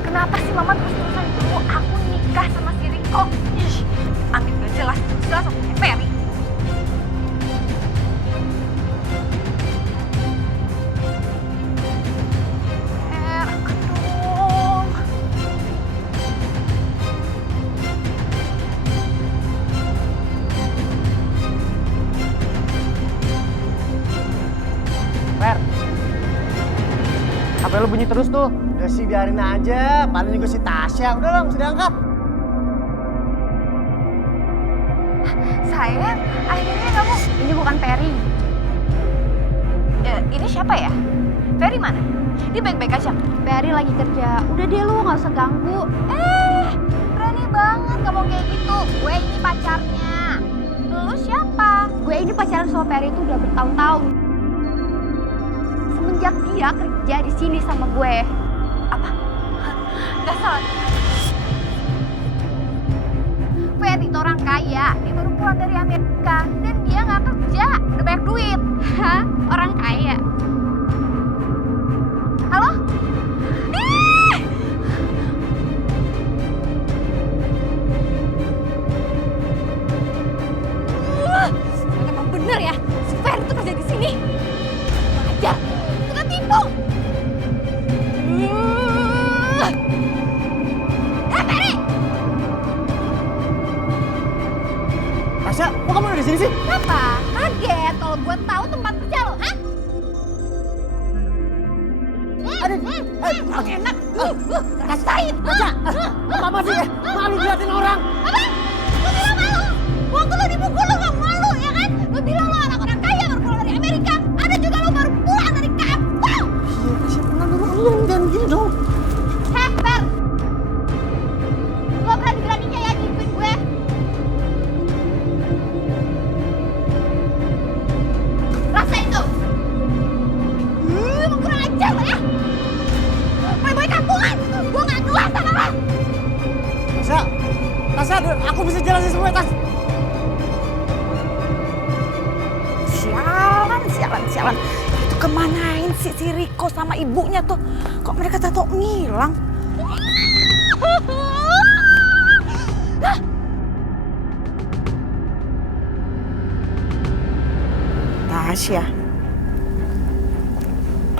Kenapa sih Mama terus-terusan mau aku nikah sama si Riko? Amit gak jelas sama Ferry. Fer, HP lu bunyi terus tuh. Udah sih biarin aja, paling juga si Tasya. Udah lah, mesti diangkat. Sayang, akhirnya kamu... Ini bukan Ferry. Ini siapa ya? Ferry mana? Dia baik-baik aja. Ferry lagi kerja. Udah deh lu, gak usah ganggu. Berani banget kamu kayak gitu. Gue ini pacarnya. Lu siapa? Gue ini pacaran sama Ferry itu udah bertahun-tahun. Semenjak dia kerja di sini sama gue. Apa? Gak salah. Ferry itu orang kaya. Dia baru pulang dari Amerika. Dan dia gak kerja. Udah banyak duit. Hah? Orang kaya. Halo? Emang bener ya, si Ferry tuh kerja di sini. Ajar, tukang tipu. Ferry! Tasya, kok kamu udah di sini sih? Kenapa? Kaget kalau gue tahu tempat kerja lo, hah? Enak. Rasain. Apa sih? Malu liatin orang. Apa? Lu bilang malu? Waktu lu dipukul lu gak malu, ya kan? Lu bilang lu anak orang kaya baru pulang dari Amerika. Ada juga lu baru pulang dari kampung. Tasya, tenang dulu. Jangan gini dong. Heh, Fer. Lo berani-beraninya ya ngikutin gue. Rasain tuh. Emang kurang ajar lo ya. Boy kampungan. Gue gak keluar sama lo. Tasya, aku bisa jelasin semua, Tas. Sialan. Itu kemanain si Riko sama ibunya tuh? Kok mereka tato ngilang?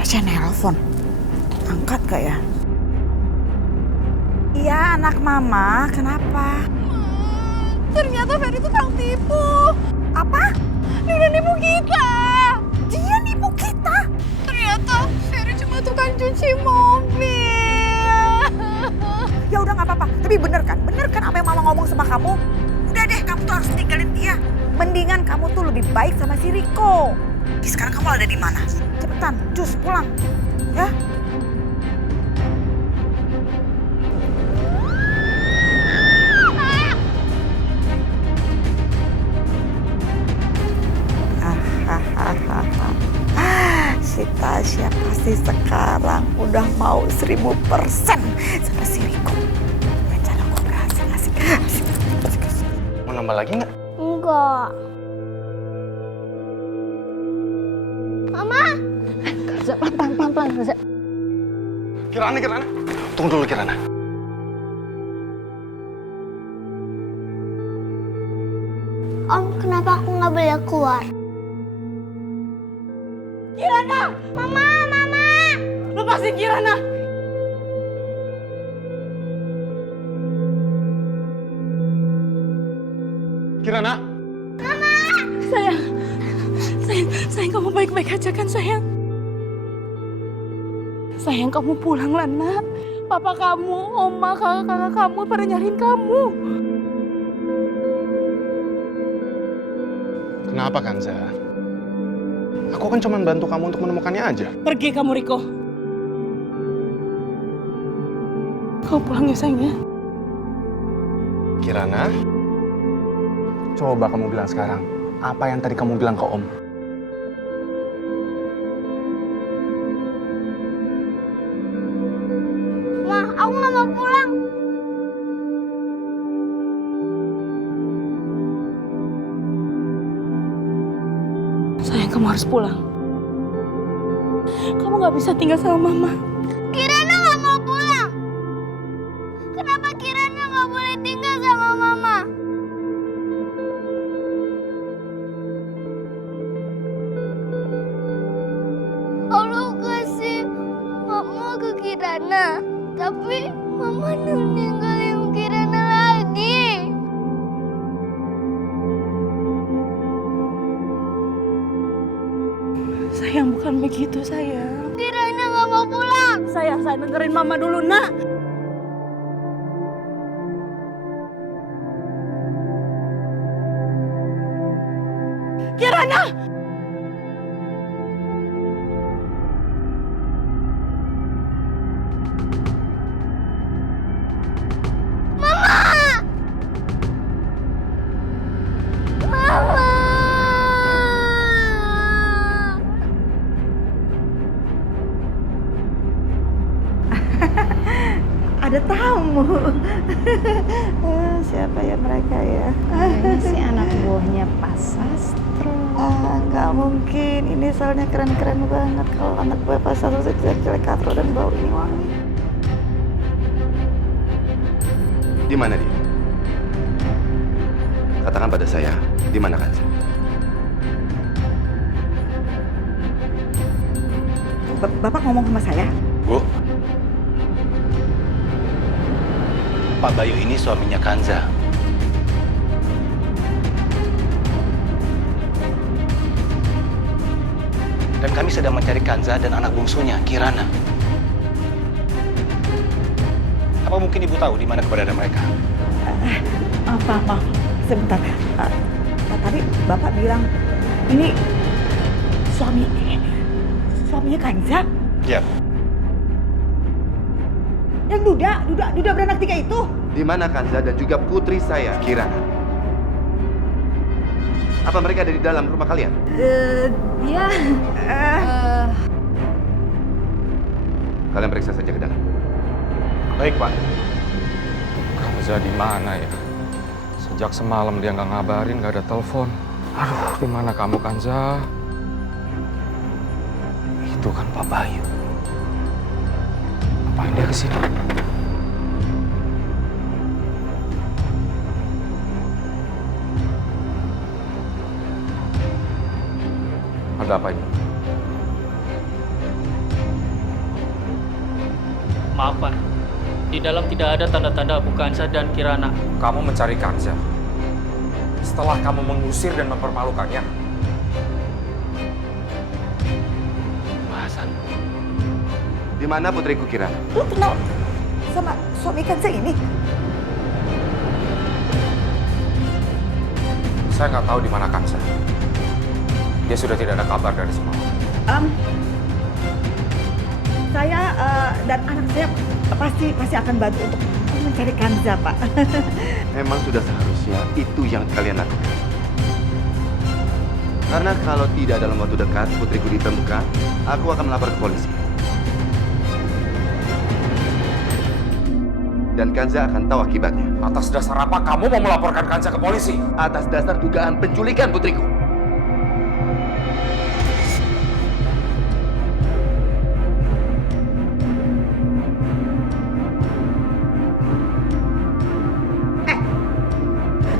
Tasya nelpon. Angkat gak ya? Iya, anak Mama. Kenapa? Ternyata Ferry itu tukang tipu. Apa? Dia udah nipu kita. Dia nipu kita? Ternyata Ferry cuma tukang cuci mobil. Ya udah nggak apa-apa. Tapi bener kan apa yang Mama ngomong sama kamu? Udah deh, kamu tuh harus tinggalin dia. Mendingan kamu tuh lebih baik sama si Riko. Sekarang kamu ada di mana? Cepetan, cus pulang. Ya. Si Tasya pasti sekarang udah mau 1000% sama si Riko. Rencana gue berhasil. Asik. Mau nambah lagi nggak? Enggak. Mama. Kaza, pelan-pelan, Kaza. Kirana. Tunggu dulu, Kirana. Om, kenapa aku nggak boleh keluar? Kirana! Mama! Lepasin Kirana! Kirana! Sayang kamu baik-baik aja kan sayang? Sayang kamu pulang lah nak. Papa kamu, oma, kakak kamu pada nyariin kamu. Kenapa Kanza? Aku kan cuma bantu kamu untuk menemukannya aja. Pergi kamu Riko. Kau pulang ya sayang ya? Kirana, coba kamu bilang sekarang, apa yang tadi kamu bilang ke Om? Ma, aku nggak mau pulang. Sayang kamu harus pulang. Kamu nggak bisa tinggal sama mama. Kirana nggak mau pulang. Kenapa Kirana nggak boleh tinggal sama mama? Allah kasih mama ke Kirana, tapi mama ninggalin Kirana lagi. Sayang bukan begitu sayang. Kirana nggak mau pulang. Sayang, saya dengerin mama dulu nak. Kirana! Ada tamu. Siapa ya mereka ya? Kayaknya si anak buahnya Pak Sastro. Nggak mungkin. Ini soalnya keren-keren banget kalau anak buah Pak Sastro jelek-jelek katro dan bau ini wangi. Di mana dia? Katakan pada saya, di mana Kanza? Bapak ngomong sama saya? Bu, Pak Bayu ini suaminya Kanza. Dan kami sedang mencari Kanza dan anak bungsunya, Kirana. Apa mungkin Ibu tahu di mana keberadaan mereka? Maaf, sebentar. Tadi Bapak bilang ini suaminya Kanza? Ya. Yang duda beranak 3 itu? Di mana Kanza dan juga putri saya, Kirana? Apa mereka ada di dalam rumah kalian? Dia... Kalian periksa saja ke dalam. Baik, Pak. Kanza di mana ya? Sejak semalam dia nggak ngabarin, nggak ada telepon. Aduh, di mana kamu, Kanza? Itu kan Pak Bayu. Ngapain dia kesini? Ada apa ini? Maaf Pak, di dalam tidak ada tanda-tanda Abu Kanza dan Kirana. Kamu mencari Kanza setelah kamu mengusir dan mempermalukannya. Bahasan. Di mana putriku Kirana? Lu kenal sama suami Kanza ini? Saya nggak tahu di mana Kanza. Dia sudah tidak ada kabar dari semalam. Saya dan anak saya pasti akan bantu untuk mencari Kanza, Pak. Memang sudah seharusnya itu yang kalian lakukan. Karena kalau tidak dalam waktu dekat putriku ditemukan, aku akan melapor ke polisi. Dan Kanza akan tahu akibatnya. Atas dasar apa kamu mau melaporkan Kanza ke polisi? Atas dasar dugaan penculikan putriku.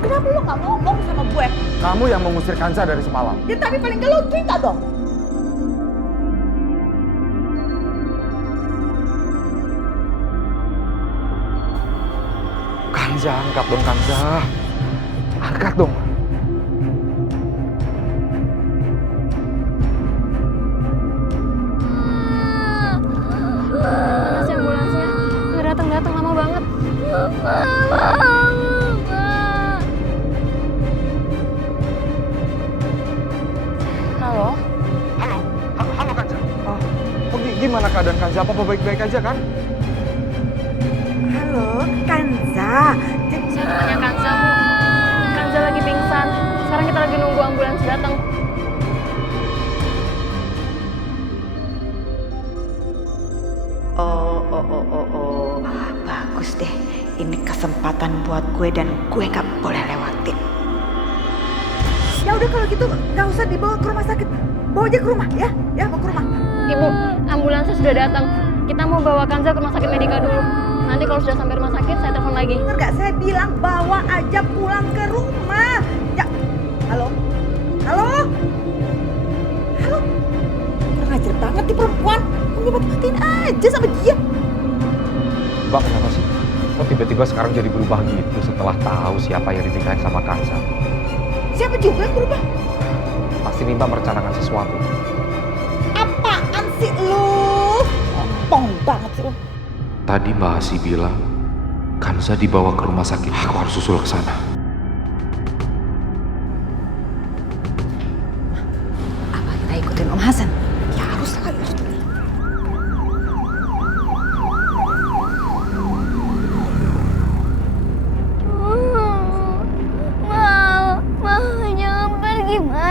Kenapa lu gak ngomong sama gue? Kamu yang mengusir Kanza dari semalam. Ya tapi paling gak lu cerita dong. Kanza, angkat dong Kanza. Angkat dong. Mana sih ambulansnya? Nggak datang-datang, lama banget. Halo? Halo Kanza. Gimana keadaan Kanza? Apa baik-baik aja kan? Halo, Kanza. Saya temannya Kanza, Bu. Kanza lagi pingsan. Sekarang kita lagi nunggu ambulans datang. Oh. Bagus deh. Ini kesempatan buat gue dan gue gak boleh lewatin. Ya udah kalau gitu gak usah dibawa ke rumah sakit. Bawa aja ke rumah ya. Ya, bawa ke rumah. Ibu, ambulansnya sudah datang. Kita mau bawa Kanza ke rumah sakit Medika dulu. Nanti kalau sudah sampai rumah sakit, saya telepon lagi. Dengar gak? Saya bilang bawa aja pulang ke rumah. Ya, halo? Halo? Halo? Kurang ajar banget nih perempuan. Mati-matiin aja sama dia. Bang, kenapa sih? Kok tiba-tiba sekarang jadi berubah gitu setelah tahu siapa yang dinikahin sama Kanza? Siapa juga yang berubah? Pasti Nimba merencanakan sesuatu. Apaan sih lu? Ngomong banget sih lu. Tadi Mbak Asi bilang Kanza dibawa ke rumah sakit. Aku harus susul ke sana. Apa kita ikutin Om Hasan? Ya harus lah.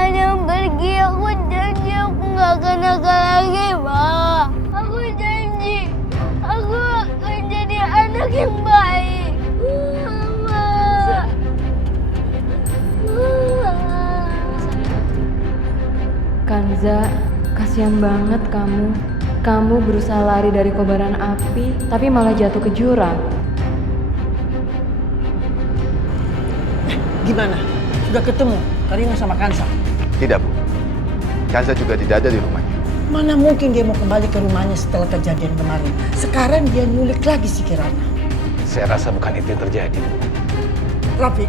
Jangan pergi, aku janji aku gak akan nakal lagi, Ma. Aku janji, aku akan jadi anak yang baik. Ma. Kanza, kasihan banget kamu. Kamu berusaha lari dari kobaran api, tapi malah jatuh ke jurang. Gimana? Sudah ketemu Karina sama Kanza? Tidak, Bu. Kanza juga tidak ada di rumahnya. Mana mungkin dia mau kembali ke rumahnya setelah kejadian kemarin. Sekarang dia nyulik lagi si Kirana. Saya rasa bukan itu yang terjadi, Bu. Rafiq,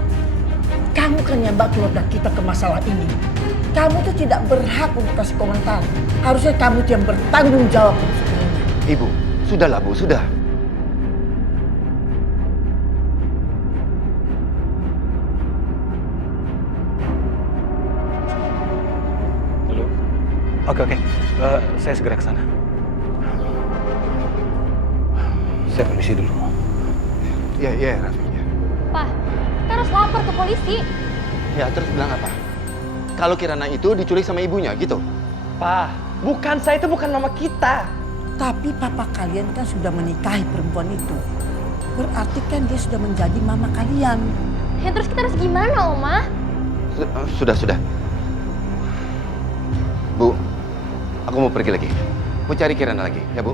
kamu kan yang bawa keluarga kita ke masalah ini. Kamu tuh tidak berhak untuk kasih komentar. Harusnya kamu tuh yang bertanggung jawab. Ibu, sudahlah Bu, sudah. Oke. Saya segera ke sana. Saya permisi dulu. Iya, Rafiq. Pak, kita harus lapor ke polisi. Ya, terus bilang apa? Kalau Kirana itu diculik sama ibunya, gitu? Pak, bukan saya, itu bukan mama kita. Tapi papa kalian kan sudah menikahi perempuan itu. Berarti kan dia sudah menjadi mama kalian. Ya terus kita harus gimana, Oma? Sudah. Bu, aku mau pergi lagi. Mau cari Kirana lagi, ya Bu?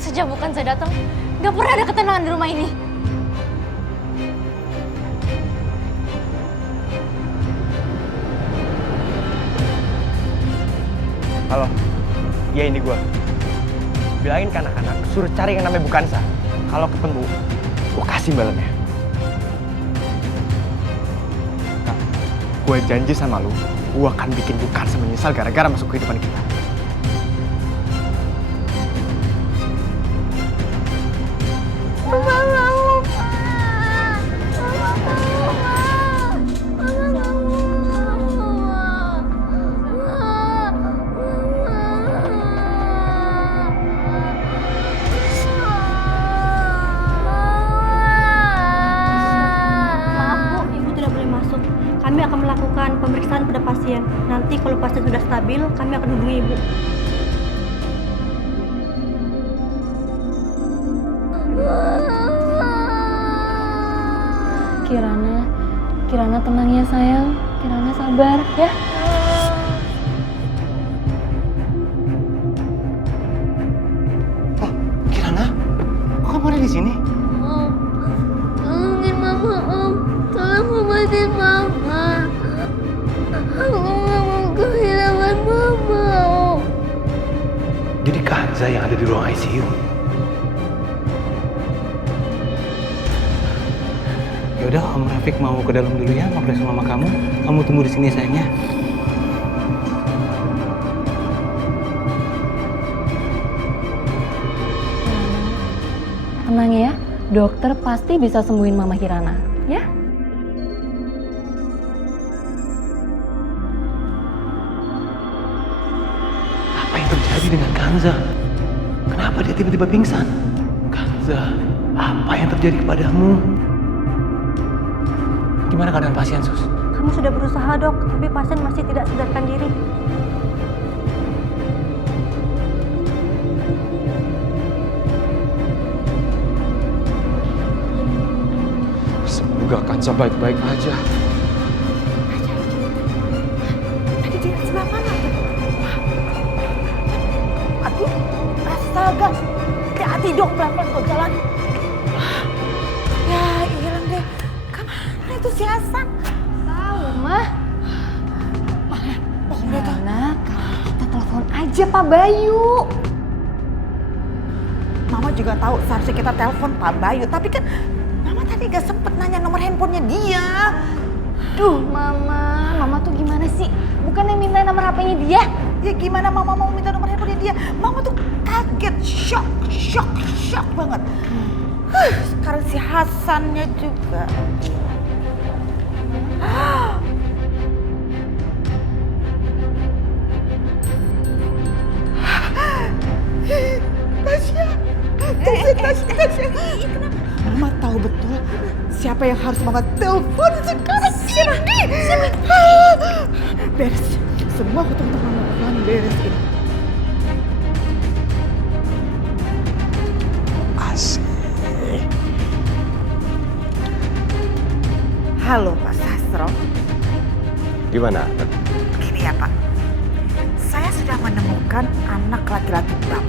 Sejak bukan saya datang, gak pernah ada ketenangan di rumah ini. Halo, ya ini gua. Bilangin ke anak-anak, suruh cari yang namanya Bukansa. Kalau ketemu, gua kasih imbalannya. Nah, gue janji sama lu, Gue akan bikin Bukansa menyesal gara-gara masuk kehidupan kita. Kami akan melakukan pemeriksaan pada pasien. Nanti kalau pasien sudah stabil, kami akan hubungi ibu. Kirana tenang ya sayang. Kirana sabar ya. Oh, Kirana? Kok kamu ada di sini? Om, tolongin mama om. Tolong obatin mama. Aku gak mau kehilangan mama om. Jadi Kanza yang ada di ruang ICU. Yaudah, Om Rafiq mau ke dalam dulu ya, ngobrol sama mama kamu. Kamu tunggu di sini sayangnya. Tenang ya, dokter pasti bisa sembuhin Mama Kirana, ya? Apa yang terjadi dengan Kanza? Kenapa dia tiba-tiba pingsan? Kanza, apa yang terjadi kepadamu? Gimana keadaan pasien, Sus? Kami sudah berusaha dok, tapi pasien masih tidak sadarkan diri. Semoga Kanza baik-baik aja. Tadi dia sebelah mana tuh? Aduh, astaga. Hati-hati dok, pelan-pelan kok jalan. Ya, hilang deh. Kemana itu si Hasan? Tahu, Mah. Mana? Kita telepon aja Pak Bayu. Mama juga tahu seharusnya kita telepon Pak Bayu, tapi kan Mama tadi gak sempet nanya nomor handphonenya dia. Duh, Mama tuh gimana sih? Bukannya minta nomor HP-nya dia? Ya gimana Mama mau minta nomor handphonenya dia? Mama tuh kaget, shock banget. Sekarang si Hasannya juga. Tasya. Kenapa? Mama tahu betul siapa yang harus Mama telepon sekarang. Siapa? Beres. Semua hutang-hutang Mama bakalan beres ini. Asik. Halo Pak Sastro. Gimana? Begini ya Pak. Saya sudah menemukan anak laki-laki Bapak.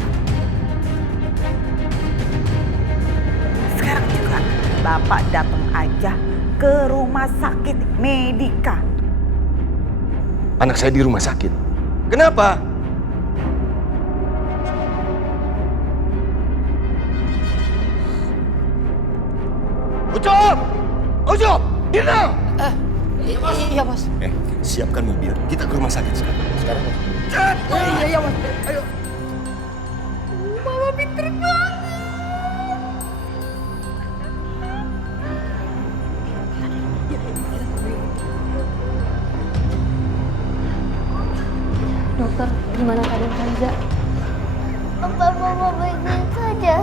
Sekarang juga Bapak datang aja ke rumah sakit Medika. Anak saya di rumah sakit. Kenapa? Ucup! Dina! Iya, Bos. Siapkan mobil. Kita ke rumah sakit sekarang. Cepat! Iya, Bos. Ayo. Mama pinter banget. Dokter, gimana keadaan Kanza? Apa Mama baik-baik saja?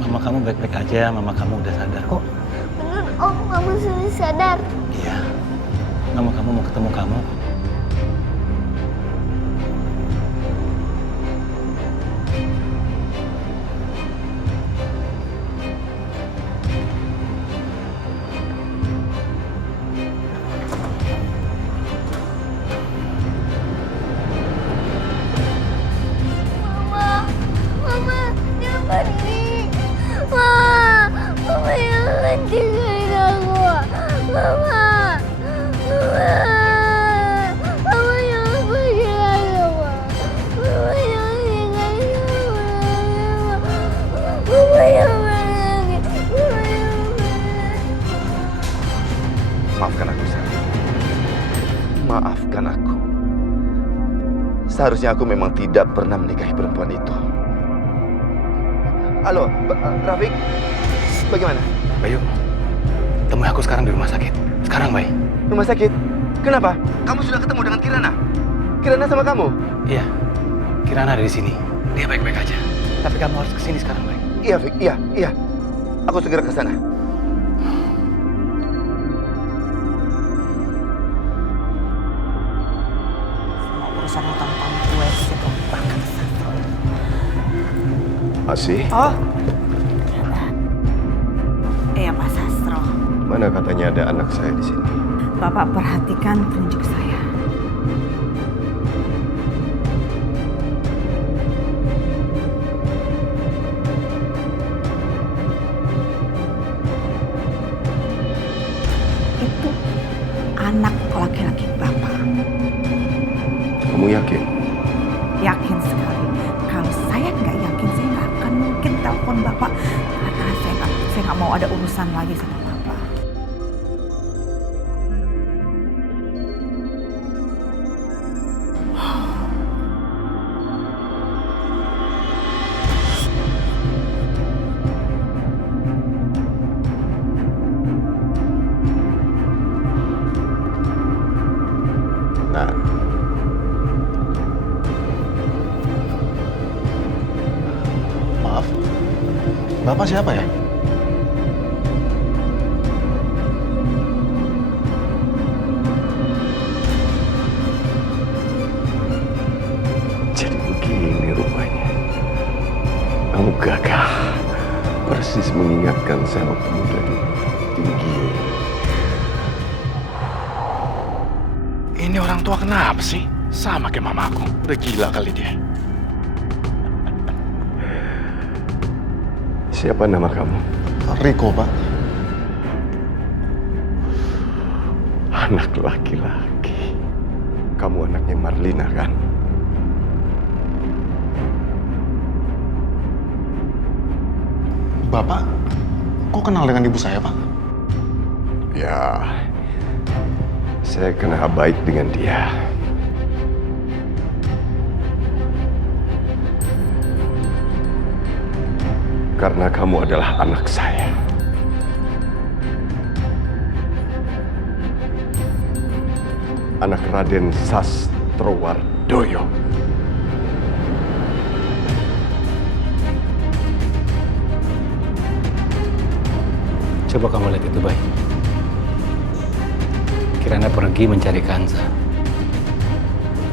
Mama kamu baik-baik aja, mama kamu udah sadar kok. Bener Om, kamu sudah sadar. Iya, mama kamu mau ketemu kamu. Mama, jangan pergi. Mama jangan tinggalin aku. Mama jangan pergi lagi, Mama. Mama jangan tinggalin aku lagi, Mama. Mama jangan pergi lagi. Maafkan aku, sayang. Seharusnya aku memang tidak pernah menikahi perempuan itu. Halo, Rafiq, bagaimana? Bayu, temui aku sekarang di rumah sakit. Sekarang, Bay. Rumah sakit? Kenapa? Kamu sudah ketemu dengan Kirana? Kirana sama kamu? Iya, Kirana ada di sini. Dia baik-baik aja. Tapi kamu harus kesini sekarang, Bay. Iya, Fik. Iya. Aku segera ke sana. Semua urusan utang-utang gue si perempuan kan Sastro. Asih? Oh. Iya, Pak Sastro. Mana katanya ada anak saya di sini? Bapak perhatikan penunjuk saya. Itu anak laki-laki Bapak. Kamu yakin? Yakin sekali. Kalau saya nggak yakin, saya nggak akan mungkin telepon Bapak. Karena saya nggak mau ada urusan lagi sama Bapak. Nah, Maaf, Bapak siapa ya? jadi begini rupanya. Kamu gagah. Persis mengingatkan saya waktu muda dulu. Tinggi. Ini orang tua kenapa sih? Sama kayak mamaku. Udah gila kali dia. Siapa nama kamu? Riko, Pak. Anak laki-laki. Kamu anaknya Marlina, kan? Bapak, kok kenal dengan ibu saya, Pak? Ya, saya kenal baik dengan dia. Karena kamu adalah anak saya. Anak Raden Sastrowardoyo. Coba kamu lihat itu, Bay. Kirana pergi mencari Kanza.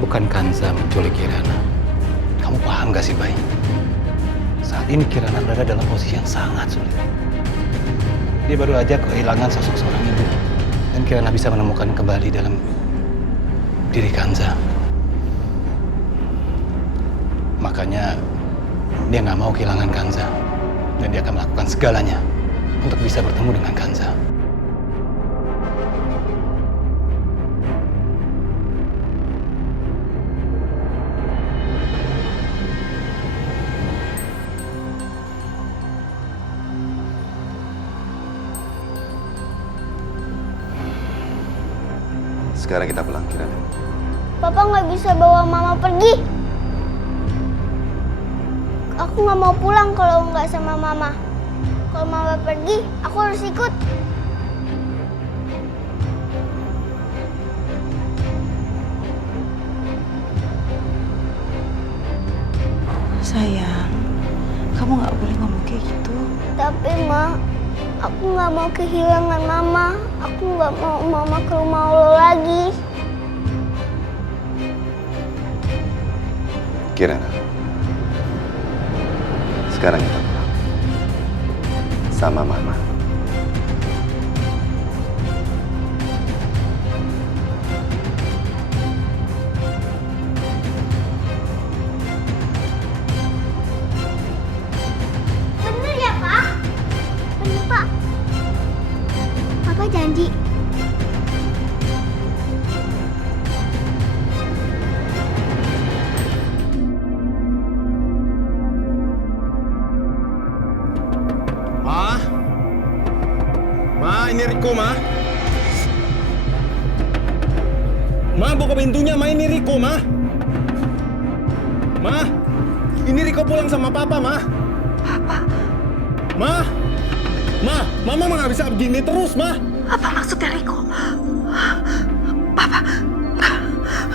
Bukan Kanza menculik Kirana. Kamu paham gak sih, Bay? Saat ini Kirana berada dalam posisi yang sangat sulit. Dia baru aja kehilangan sosok seorang ibu. Dan Kirana bisa menemukan kembali dalam diri Kanza. Makanya dia nggak mau kehilangan Kanza. Dan dia akan melakukan segalanya untuk bisa bertemu dengan Kanza. Sekarang kita pulang, Kirana. Papa nggak bisa bawa mama pergi. Aku nggak mau pulang kalau nggak sama mama. Kalau mama pergi, aku harus ikut. Sayang, kamu nggak boleh ngomong kayak gitu. Tapi Ma, aku nggak mau kehilangan mama. Aku nggak mau mama ke rumah lo lagi. Kirana, sekarang kita pulang. Sama Mama. Bener ya, Pak? Bener, Pak. Papa janji. Ma, ini Riko, Ma. Ma, buka pintunya, Ma. Ini Riko, Ma. Ma, ini Riko pulang sama Papa, Ma. Papa? Ma, Mama nggak bisa begini terus, Ma. Apa maksudnya Riko? Papa,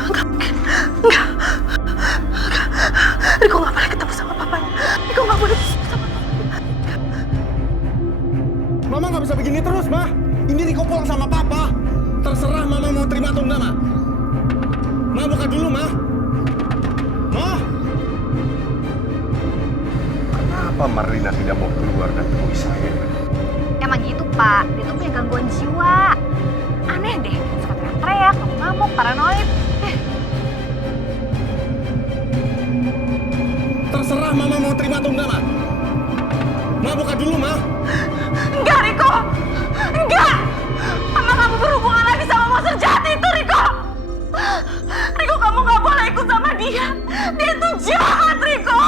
nggak mungkin, nggak. Riko nggak boleh ketemu sama papanya. Riko nggak boleh ketemu sama papanya. Mama nggak bisa begini terus, Ma. Ini Riko pulang sama Papa. Terserah Mama mau terima atau enggak, Ma. Ma, buka dulu, Ma. Ma. Kenapa Marlina tidak mau keluar dan temui saya? Emang gitu, Pak. Dia tuh punya gangguan jiwa. Aneh deh, suka teriak-teriak, ngamuk, paranoid. Terserah Mama mau terima atau enggak, Ma. Ma, buka dulu, Ma. Enggak, Riko. Enggak. Mama kamu berhubungan lagi sama monster jahat itu, Riko. Riko, kamu nggak boleh ikut sama dia. Dia itu jahat, Riko.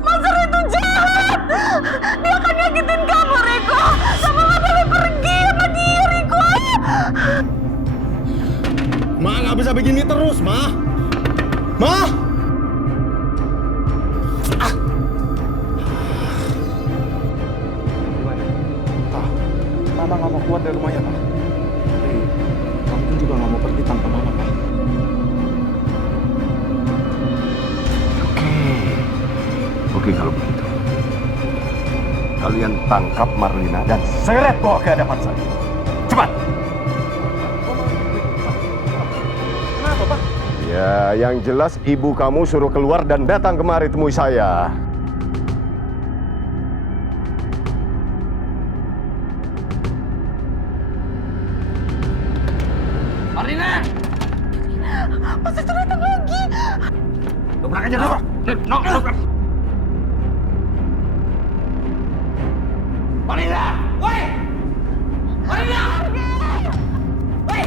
Monster itu jahat. Dia akan nyakitin kamu, Riko. Kamu nggak boleh pergi sama dia, Riko. Ma, nggak bisa begini terus, Ma. Ma. Mama nggak mau keluar dari rumahnya, Pak. Tapi kamu juga nggak mau pergi tanpa Mama, Pak. Oke kalau begitu. Kalian tangkap Marlina dan seret bawa ke hadapan saya. Cepat! Kenapa, Pak? Ya, yang jelas ibu kamu suruh keluar dan datang kemari temui saya. Marlina! Monster itu datang lagi. Dobrak aja, dobrak. No, dobrak. Marlina! Woi! Marlina! Woi!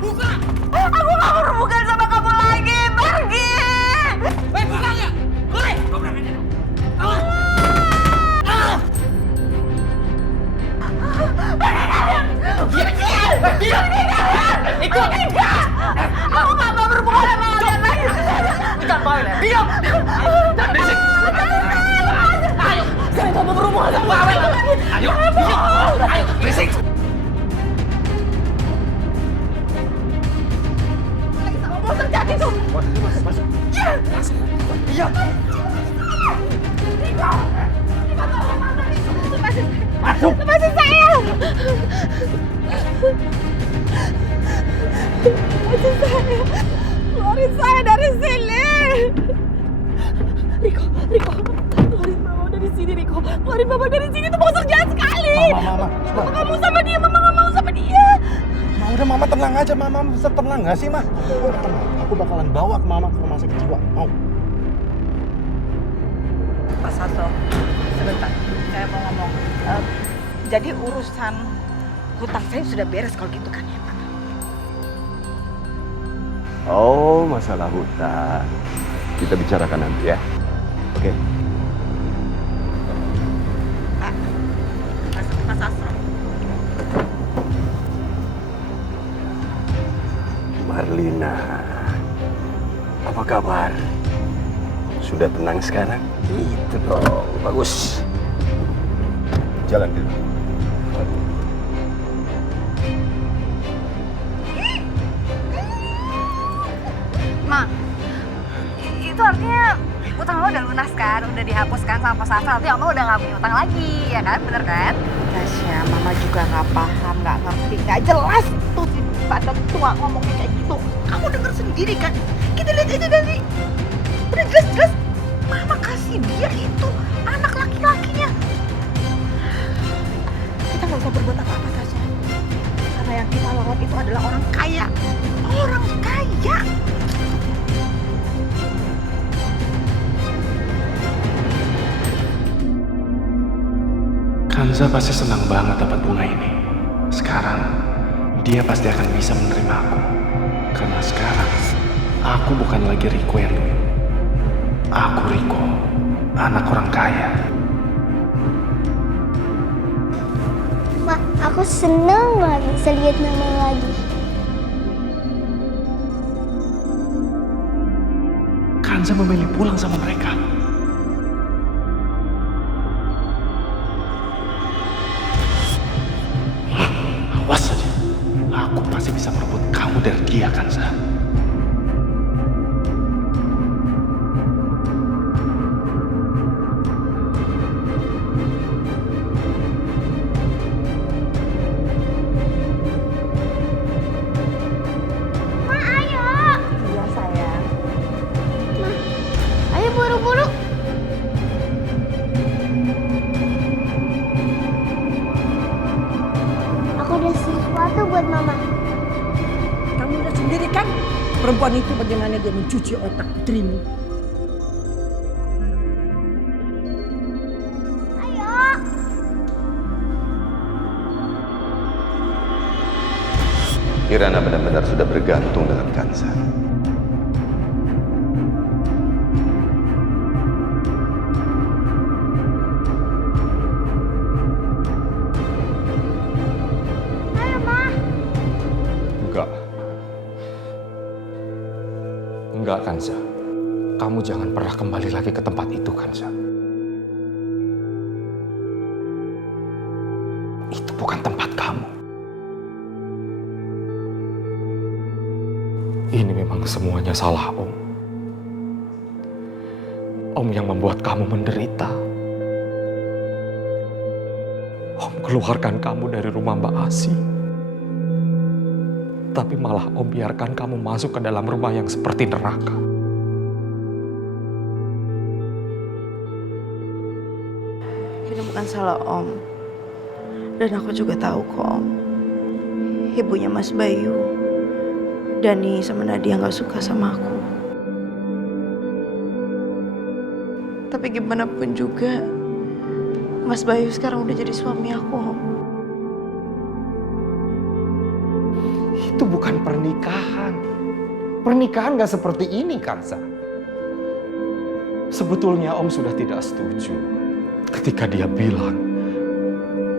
Buka! Aku nggak mau berhubungan sama kamu lagi. Pergi! Woi, buka nggak? Woi! Dobrak aja. Diam! Ikut! Aku nggak mau berhubungan sama kalian lagi. Jangan balik, diam! Jangan berisik! Ayo! Saya nggak mau berhubungan sama kalian lagi. Ayo! Diam! Ayo! Berisik! Sama monster jahat itu. Masuk! Masuk! Iya! Riko! Riko, tolong Mama, Riko. Masuk! Lepasin saya! Lepasin saya! Keluarin saya dari sini! Riko, keluarin Mama dari sini, Riko. Keluarin Mama dari sini, itu monster jahat sekali! Mama. Mama kamu sama dia, Mama nggak mau sama dia! Ma, udah Mama tenang aja, Mama bisa tenang nggak sih, Ma? Udah tenang. Aku bakalan bawa Mama ke rumah sakit jiwa. Mau? Pak Sasso, sebentar, saya mau ngomong. Jadi urusan hutang saya sudah beres kalau gitu kan ya, Pak? Oh, masalah hutang. Kita bicarakan nanti ya. Oke. Pak Sasso. Marlina, apa kabar? Sudah tenang sekarang? Itu dong, bagus. Jalan dulu. Ma, itu artinya utang lo udah lunas kan? Udah dihapus kan sama Pos Sasso? Artinya Oma udah gak punya utang lagi, ya kan? Bener kan? Tasya, Mama juga nggak paham, nggak ngerti, nggak jelas tuh si Padang tua ngomongnya kayak gitu. Kamu denger sendiri kan? Kita lihat aja dari udah jelas-jelas Mama kasih dia itu anak laki-lakinya. Kita nggak bisa berbuat apa-apa, Tasya. Karena yang kita lawan itu adalah orang kaya. Orang kaya. Kanza pasti senang banget dapat bunga ini. Sekarang, dia pasti akan bisa menerima aku. Karena sekarang, aku bukan lagi Riko yang dulu. Aku Riko, anak orang kaya. Ma, aku seneng banget bisa lihat Mama lagi. Kanza memilih pulang sama mereka. Awas saja, aku masih bisa merebut kamu dari dia, Kanza. Iya sayang. Ayo buru-buru. Aku ada sesuatu buat mama. Kamu udah sendiri kan? Perempuan itu bagaimana dia mencuci otak putrimu? Kirana benar-benar sudah bergantung dengan Kanza. Enggak, Kanza. Kamu jangan pernah kembali lagi ke tempat itu, Kanza. Itu bukan tempat kamu. Ini memang semuanya salah Om. Om yang membuat kamu menderita. Om keluarkan kamu dari rumah Mbak Asi. Tapi malah Om biarkan kamu masuk ke dalam rumah yang seperti neraka. Ini bukan salah Om. Dan aku juga tahu kok Om. Ibunya Mas Bayu, Dani sama Nadia gak suka sama aku. Tapi gimana pun juga, Mas Bayu sekarang udah jadi suami aku Om. Itu bukan pernikahan. Pernikahan gak seperti ini, Kanza. Sebetulnya Om sudah tidak setuju ketika dia bilang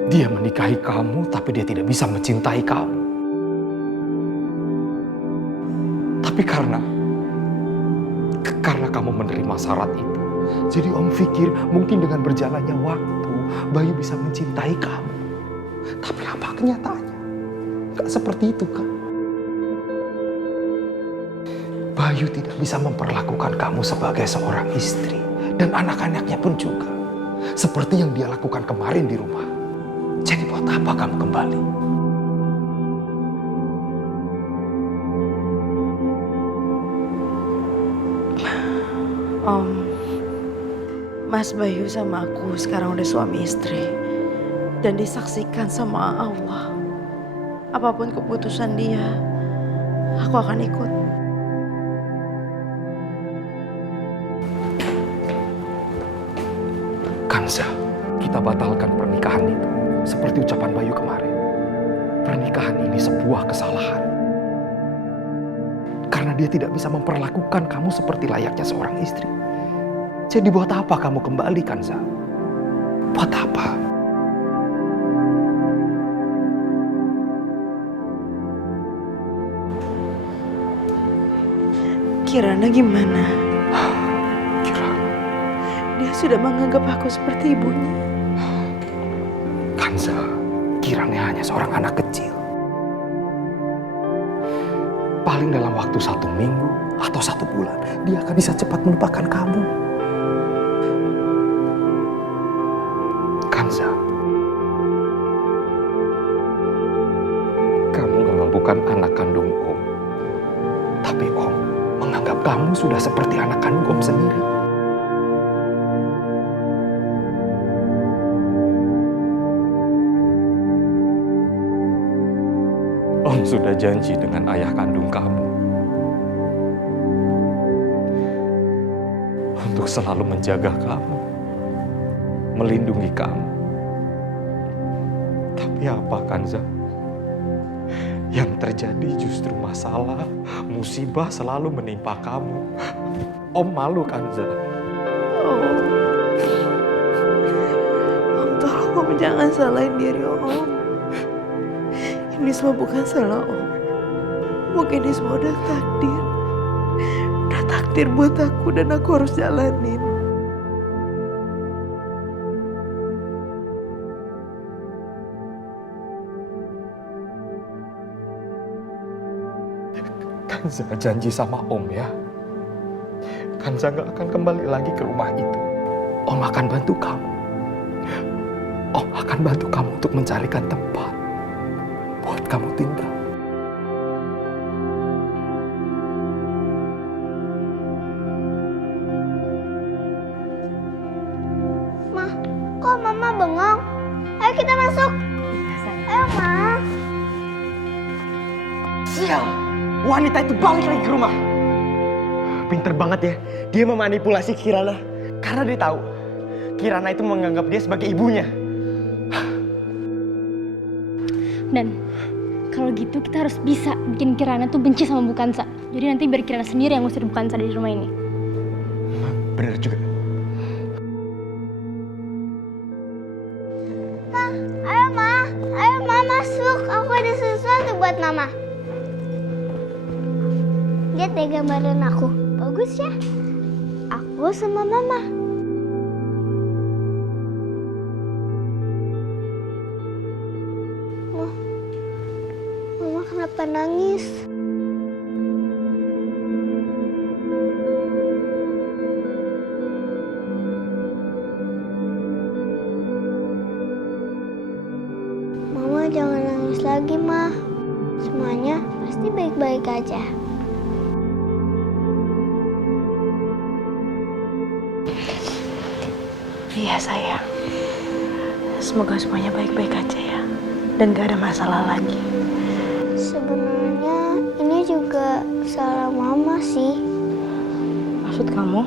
dia menikahi kamu tapi dia tidak bisa mencintai kamu. Tapi karena kamu menerima syarat itu, jadi Om pikir mungkin dengan berjalannya waktu Bayu bisa mencintai kamu. Tapi apa kenyataannya? Gak seperti itu kan? Bayu tidak bisa memperlakukan kamu sebagai seorang istri. Dan anak-anaknya pun juga. Seperti yang dia lakukan kemarin di rumah. Jadi buat apa kamu kembali? Om, Mas Bayu sama aku sekarang udah suami istri. Dan disaksikan sama Allah. Apapun keputusan dia, aku akan ikut. Kanza, kita batalkan pernikahan itu. Seperti ucapan Bayu kemarin. Pernikahan ini sebuah kesalahan. Karena dia tidak bisa memperlakukan kamu seperti layaknya seorang istri. Jadi buat apa kamu kembali, Kanza? Buat apa? Kirana gimana? Dia sudah menganggap aku seperti ibunya. Kanza, Kirana hanya seorang anak kecil. Paling dalam waktu 1 minggu atau 1 bulan, dia akan bisa cepat melupakan kamu. Kanza, kamu memang bukan anak kandung Om. Tapi Om menganggap kamu sudah seperti anak kandung Om sendiri. Om sudah janji dengan ayah kandung kamu untuk selalu menjaga kamu, melindungi kamu. Tapi apa, Kanza? Yang terjadi justru masalah, musibah selalu menimpa kamu. Om malu, Kanza. Om, tolong Om jangan salahin diri Om. Ini semua bukan salah Om. Mungkin ini semua udah takdir. Udah takdir. takdir buat aku dan aku harus jalanin. Kanza janji sama Om ya. Kanza gak akan kembali lagi ke rumah itu. Om akan bantu kamu. Om akan bantu kamu untuk mencarikan tempat buat kamu tinggal. Ma, kok Mama bengong? Ayo kita masuk. Ayo, Ma. Sial, wanita itu balik lagi ke rumah. Pinter banget ya, dia memanipulasi Kirana. Karena dia tahu, Kirana itu menganggap dia sebagai ibunya. Dan kalau gitu kita harus bisa bikin Kirana tuh benci sama Bu Kansa. Jadi nanti biar Kirana sendiri yang ngusir Bu Kansa dari rumah ini. Bener juga. Ayo Ma masuk. Aku ada sesuatu buat Mama. Lihat deh gambaran aku. Bagus ya? Aku sama Mama. Mama kenapa nangis? Mama jangan nangis lagi, Ma. Semuanya pasti baik-baik aja. Iya sayang. Semoga semuanya baik-baik aja ya. Dan gak ada masalah lagi. Sebenarnya ini juga salah Mama sih. Maksud kamu?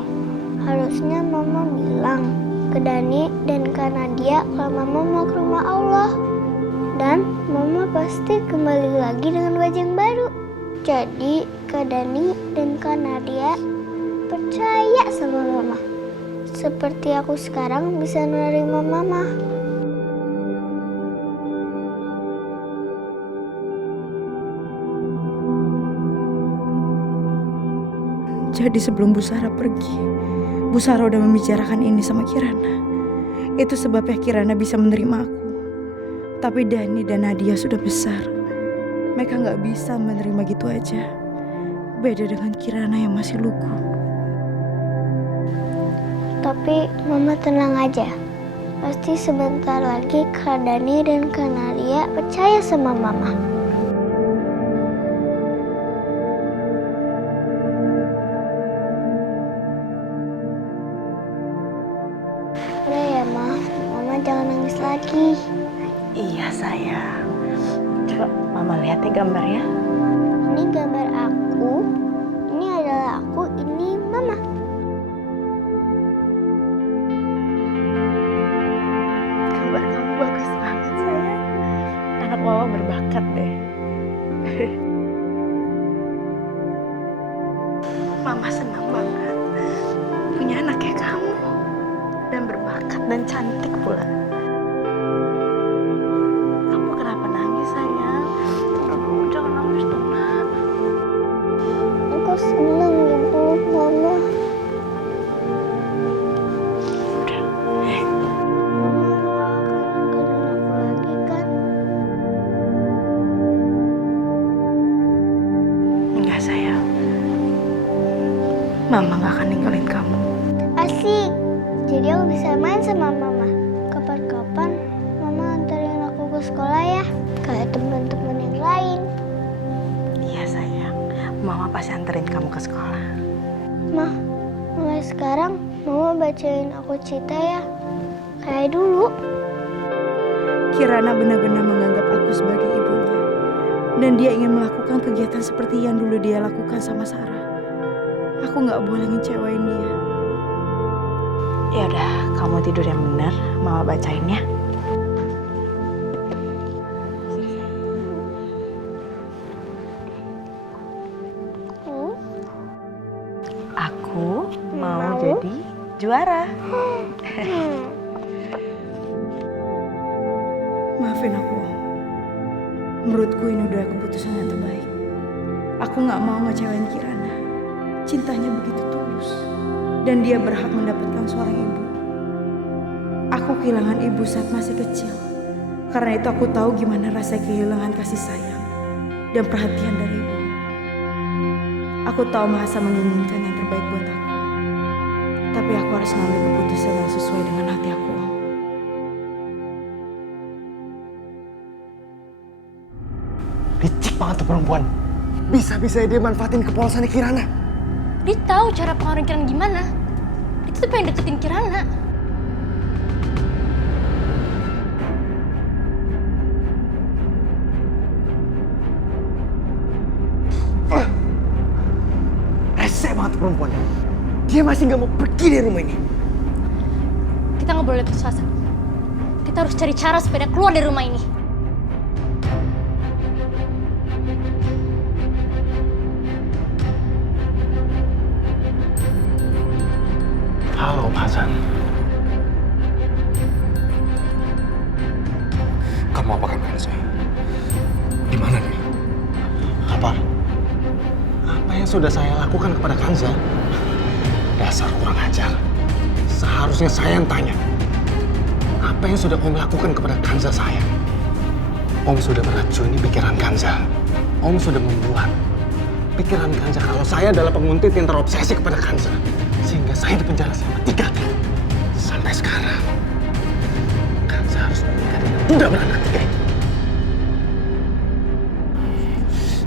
Harusnya Mama bilang ke Dani dan Kak Nadia kalau Mama mau ke rumah Allah. Dan Mama pasti kembali lagi dengan wajah yang baru. Jadi Kak Dani dan Kak Nadia percaya sama Mama. Seperti aku sekarang bisa menerima Mama. Jadi sebelum Bu Sarah pergi, Bu Sarah udah membicarakan ini sama Kirana. Itu sebabnya Kirana bisa menerima aku. Tapi Dani dan Nadia sudah besar. Mereka nggak bisa menerima gitu aja. Beda dengan Kirana yang masih lugu. Tapi Mama tenang aja. Pasti sebentar lagi Kak Dani dan Kak Nadia percaya sama Mama. Udah ya, Ma. Mama jangan nangis lagi. Iya sayang. Coba Mama lihat ya gambarnya. Ini gambar aku. Ini adalah aku. Ini Mama. Gambar kamu bagus banget sayang. Anak Mama berbakat deh. Mama senang banget punya anak kayak kamu. Dan berbakat dan cantik pula. Kamu kenapa nangis sayang? Aduh, jangan nangis dong nak. Aku senang dipeluk Mama. Enggak sayang. Mama gak akan ninggalin kamu. Asik. Jadi aku bisa main sama Mama. Kapan-kapan Mama antarin aku ke sekolah ya. Kayak teman-teman yang lain. Iya sayang. Mama pasti anterin kamu ke sekolah. Ma, mulai sekarang Mama bacain aku cerita ya. Kayak dulu. Kirana benar-benar menganggap aku sebagai ibunya. Dan dia ingin melakukan kegiatan seperti yang dulu dia lakukan sama Sarah. Aku nggak boleh ngecewain dia. Ya udah, kamu tidur yang benar. Mama bacain ya. Aku mau jadi juara. Maafin aku. Menurutku ini udah keputusan yang terbaik. Aku nggak mau ngecewain Kirana. Cintanya begitu tulus dan dia berhak mendapatkan seorang ibu. Aku kehilangan ibu saat masih kecil. Karena itu aku tahu gimana rasanya kehilangan kasih sayang dan perhatian dari ibu. Aku tahu Mahasa menginginkan yang terbaik buat aku. Tapi aku harus ngambil keputusan yang sesuai dengan hati aku, Om. Licik banget tuh perempuan. Bisa-bisa dia manfaatin kepolosannya Kirana. Dia tahu cara pengaruhin Kirana gimana. Dia tuh pengen deketin Kirana. Rese banget tuh perempuan. Dia masih nggak mau pergi dari rumah ini. Kita nggak boleh putus asa. Kita harus cari cara supaya dia keluar dari rumah ini. Halo, Pak Hasan. Kamu apakan Kanza? Di mana nih? Apa? Apa yang sudah saya lakukan kepada Kanza? Dasar kurang ajar. Seharusnya saya yang tanya. Apa yang sudah Om lakukan kepada Kanza saya? Om sudah meracuni pikiran Kanza. Om sudah membuat pikiran Kanza kalau saya adalah penguntit yang terobsesi kepada Kanza. Sehingga saya dipenjara selama 3 tahun. Sampai sekarang, Kanza harus menikah dengan duda beranak 3 itu.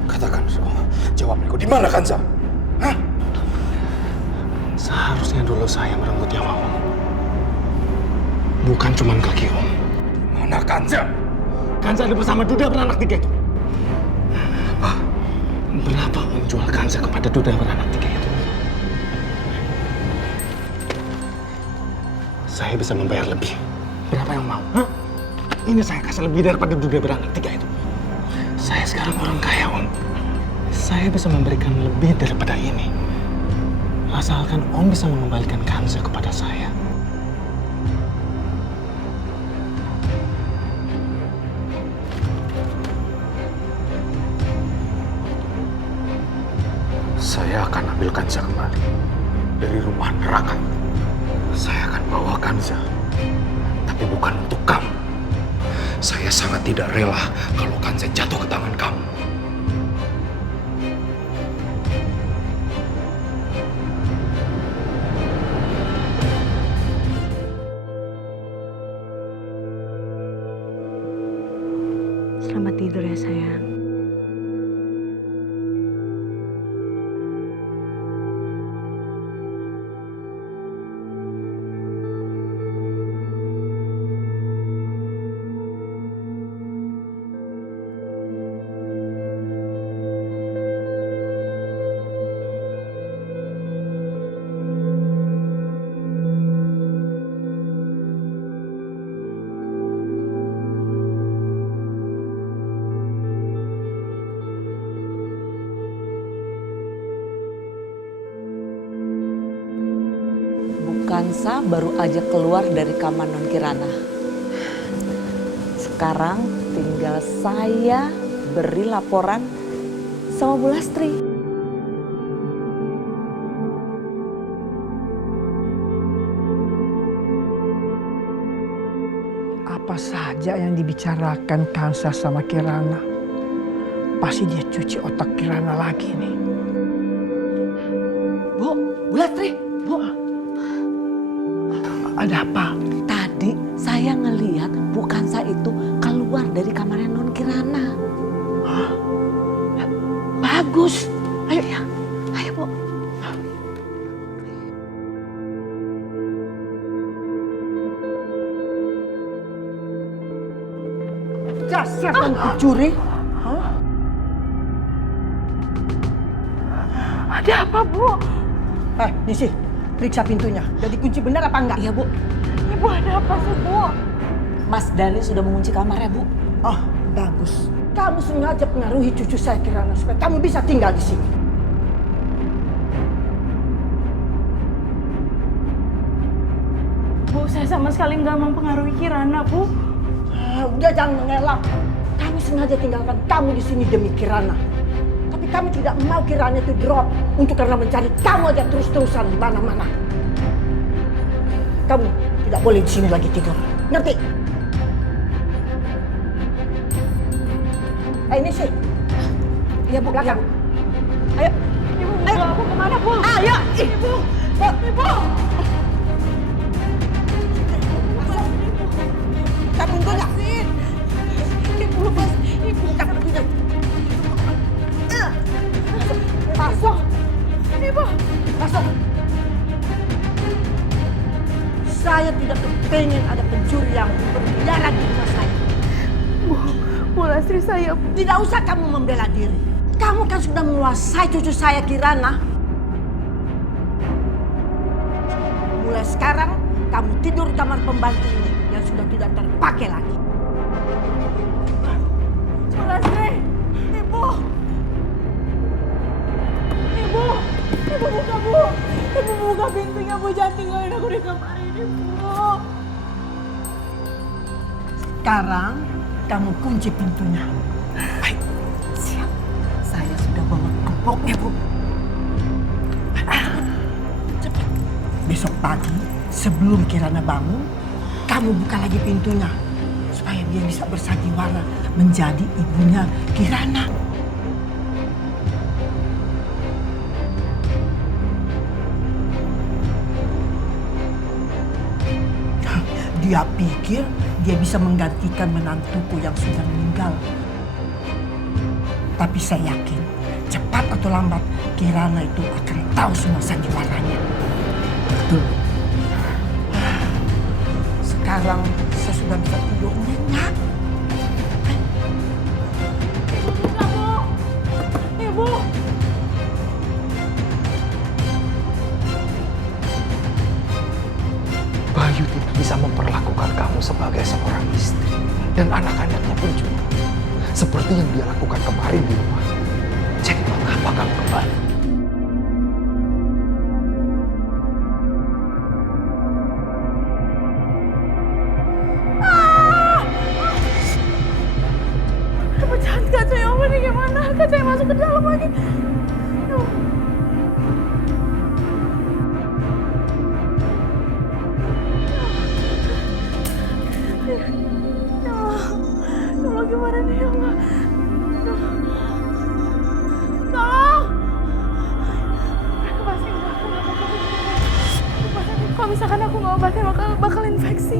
Katakan, jawab Niko, di mana Kanza? Hah? Seharusnya dulu saya merenggut nyawa Om. Bukan cuma kaki Om. Mana Kanza? Kanza ada bersama duda beranak 3 itu. Apa? Berapa Om jual Kanza kepada duda beranak 3 itu? Saya bisa membayar lebih. Berapa yang mau? Hah? Ini saya kasih lebih daripada duda beranak 3 itu. Saya sekarang orang kaya Om. Saya bisa memberikan lebih daripada ini. Asalkan Om bisa mengembalikan Kanza kepada saya. Saya akan ambil Kanza kembali dari rumah neraka. Saya akan bawa Kanza, tapi bukan untuk kamu. Saya sangat tidak rela kalau Kanza jatuh ke tangan kamu. Selamat tidur ya sayang. Kanza baru aja keluar dari kamar Non Kirana. Sekarang tinggal saya beri laporan sama Bu Lastri. Apa saja yang dibicarakan Kanza sama Kirana, pasti dia cuci otak Kirana lagi nih. Bu Lastri, Bu. Ada apa? Tadi saya ngelihat Bu Kanza itu keluar dari kamarnya Non Kirana. Hah? Bagus. Ayo ya, ayo Bu. Dasar kamu pencuri. Ada apa, Bu? Nisi, periksa pintunya. Jadi kunci benar apa enggak? Iya, Bu. Ibu ada apa sih, Bu? Mas Dani sudah mengunci kamarnya, Bu. Oh, bagus. Kamu sengaja pengaruhi cucu saya Kirana supaya kamu bisa tinggal di sini. Bu, saya sama sekali nggak mempengaruhi Kirana, Bu. Udah jangan mengelak. Kami sengaja tinggalkan kamu di sini demi Kirana. Tapi Tapi kami tidak mau Kirana itu drop untuk karena mencari kamu aja terus-terusan di mana-mana. Kamu tidak boleh di sini lagi tidur. Ngerti? Ini sih. Iya Bu, belakang. Ayo. Ibu, ayo. Aku kemana Bu? Ayo, Ibu. Ibu. Buka pintunya. Ibu lepas. Ibu buka pintunya. Masuk. Ibu. Masuk. Saya tidak kepengen ada pencuri yang berkeliaran di rumah saya. Bu Lastri, saya... Tidak usah kamu membela diri. Kamu kan sudah menguasai cucu saya Kirana. Mulai sekarang kamu tidur di kamar pembantu ini yang sudah tidak terpakai lagi. Bu Lastri, Ibu. Ibu, Ibu buka Bu. Ibu buka pintunya Bu, jangan tinggalin aku di kamar ini Bu. Sekarang kamu kunci pintunya. Baik, siap. Saya sudah bawa gemboknya Bu. Cepat. Besok pagi sebelum Kirana bangun, kamu buka lagi pintunya supaya dia bisa bersandiwara menjadi ibunya Kirana. Dia pikir dia bisa menggantikan menantuku yang sudah meninggal. Tapi saya yakin, cepat atau lambat, Kirana itu akan tahu semua sandiwaranya. Betul. Sekarang saya sudah bisa tidur nyenyak. Ibu! Ibu! Bayu tidak bisa memperlakukan kamu sebagai seorang istri. Dan anak-anaknya pun juga. Seperti yang dia lakukan kemarin di rumah. Cek mengapa kamu kembali. Pecahan kaca yang ini gimana? Kaca yang masuk ke dalam lagi. Allah, gimana nih ya Allah? Tolong! Mereka pasti nggak akan kalau misalkan aku nggak obatin bakal infeksi.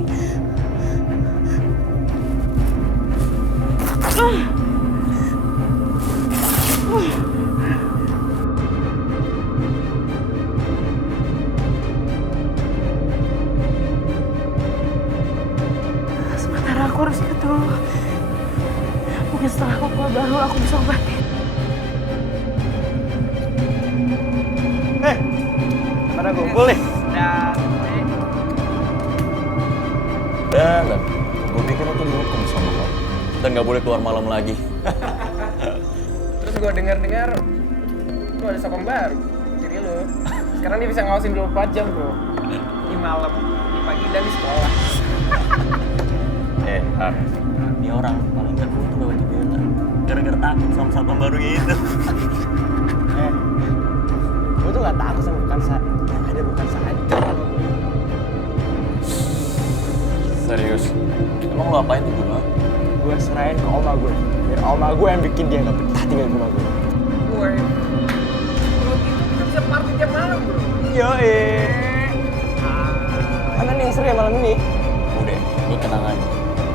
Sementara aku harus ikut dulu. Mungkin setelah aku keluar baru aku bisa obatin. Pada kumpul nih. Dan gue pikir lo tuh dihukum sama kamu dan gak boleh keluar malam lagi. Terus gue dengar lo ada satpam baru, jadi lo. Sekarang dia bisa ngawasin 24 jam bro. Di malam, di pagi dan di sekolah. Ini orang paling gak gue tuh gak dibela gara-gara takut sama satpam baru gitu. Gue tuh gak takut sama Bukansa, yang ada Bukansa aja. Serius? Emang lo apain tuh gue? Gue serahin ke oma gue, biar oma gue yang bikin dia gak betah tinggal di rumah gue. Gue? Kalau gitu kita bisa party tiap malam bro. Yoi. Mana nih yang seru ya malam ini? Udah, lo tenang aja.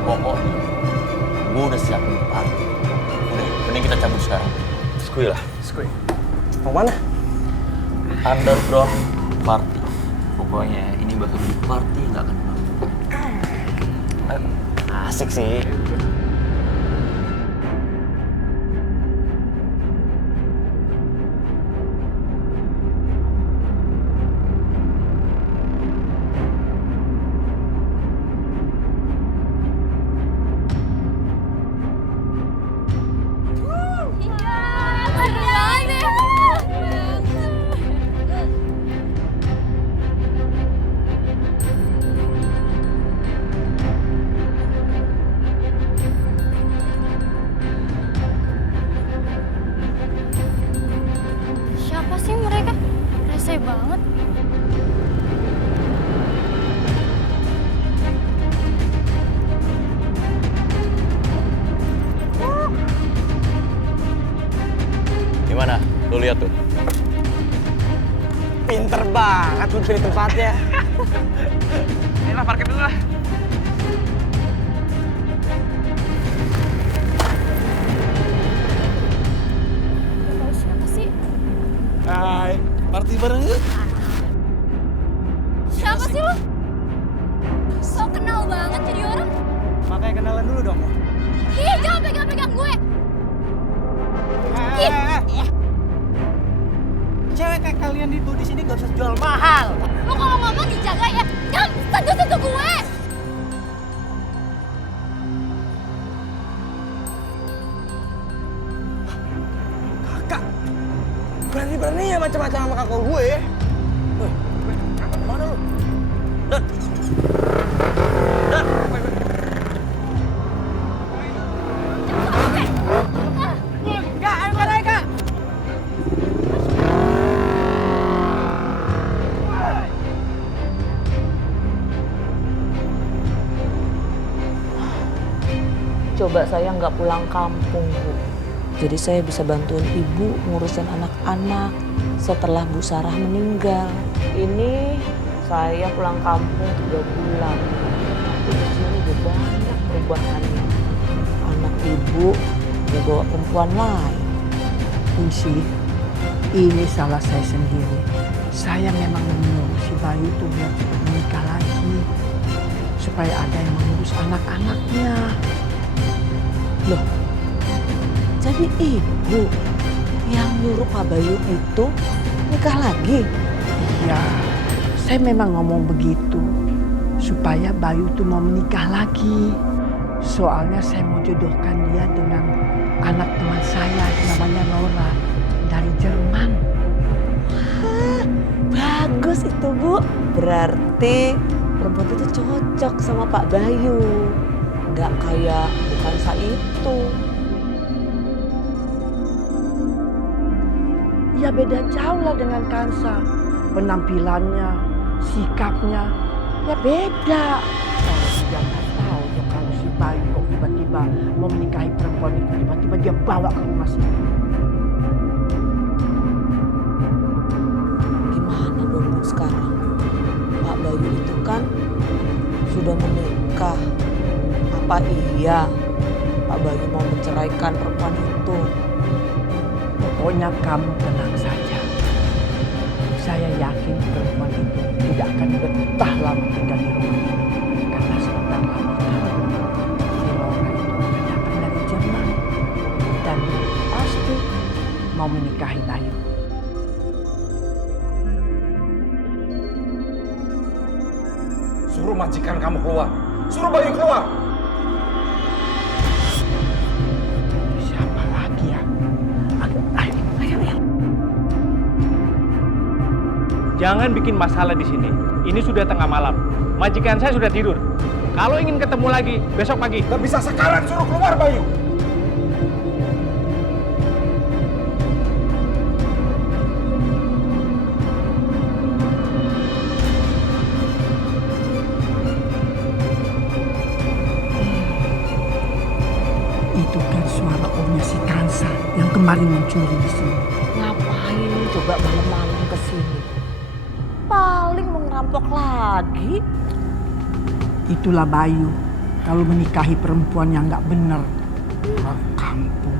Pokoknya, gue udah siapin party. Udah, mending kita cabut sekarang. Skui lah. Skui? Mau mana? Underground party. Pokoknya ini bakal jadi party yang gak akan pernah. Asik sih. Lihat tuh. Pinter banget lu pilih tempatnya. Ini lah, parkir dulu lah. Siapa sih? Hai, party bareng yuk. Siapa sih lo? So kenal banget jadi orang. Makanya kenalan dulu dong. Ih, jangan pegang-pegang gue. Cewek kayak kalian itu di sini gak usah jual mahal. Lo kalau ngomong dijaga ya. Jangan sentuh-sentuh gue. Kakak, berani-beraninya macam-macam sama kakak gue. Woi, mana lu? Dan. Kak, angkat aja, Kak. Coba saya nggak pulang kampung, Bu. Jadi saya bisa bantuin Ibu ngurusin anak-anak setelah Bu Sarah meninggal. Ini saya pulang kampung 3 bulan. Tapi di sini udah banyak perubahannya. Anak Ibu udah bawa perempuan lain. Kunci, ini salah saya sendiri. Saya memang menyuruh si Bayu itu biar cepat menikah lagi. Supaya ada yang mengurus anak-anaknya. Loh, jadi Ibu yang nyuruh Pak Bayu itu nikah lagi? Iya, saya memang ngomong begitu. Supaya Bayu itu mau menikah lagi. Soalnya saya mau jodohkan dia dengan anak teman saya namanya Nora dari Jerman. Wah, bagus itu, Bu. Berarti perempuan itu cocok sama Pak Bayu. Nggak kayak Bukansa itu. Ya beda jauh lah dengan Kansa. Penampilannya, sikapnya, ya beda. Saya juga nggak tahu ya kalau si Bayu kok tiba-tiba mau menikahi perempuan itu, tiba-tiba dia bawa ke rumah sini. Gimana dong, Bu, sekarang? Pak Bayu itu kan sudah menikah. Apa iya Pak Bayu mau menceraikan perempuan itu? Pokoknya kamu tenang saja. Saya yakin perempuan itu tidak akan betah lama tinggal di rumah ini. Karena sebentar lagi si Laura itu akan datang dari Jerman. Dan pasti mau menikahi Bayu. Suruh majikan kamu keluar. Suruh Bayu keluar. Siapa lagi ya? Ayo. Jangan bikin masalah di sini. Ini sudah tengah malam. Majikan saya sudah tidur. Kalau ingin ketemu lagi, besok pagi. Gak bisa sekarang, suruh keluar Bayu. Itu kan suara omnya si Kansa yang kemarin mencuri di sini. Ngapain coba malam-malam ke sini? Paling mau ngerampok lagi. Itulah Bayu kalau menikahi perempuan yang nggak benar. Orang kampung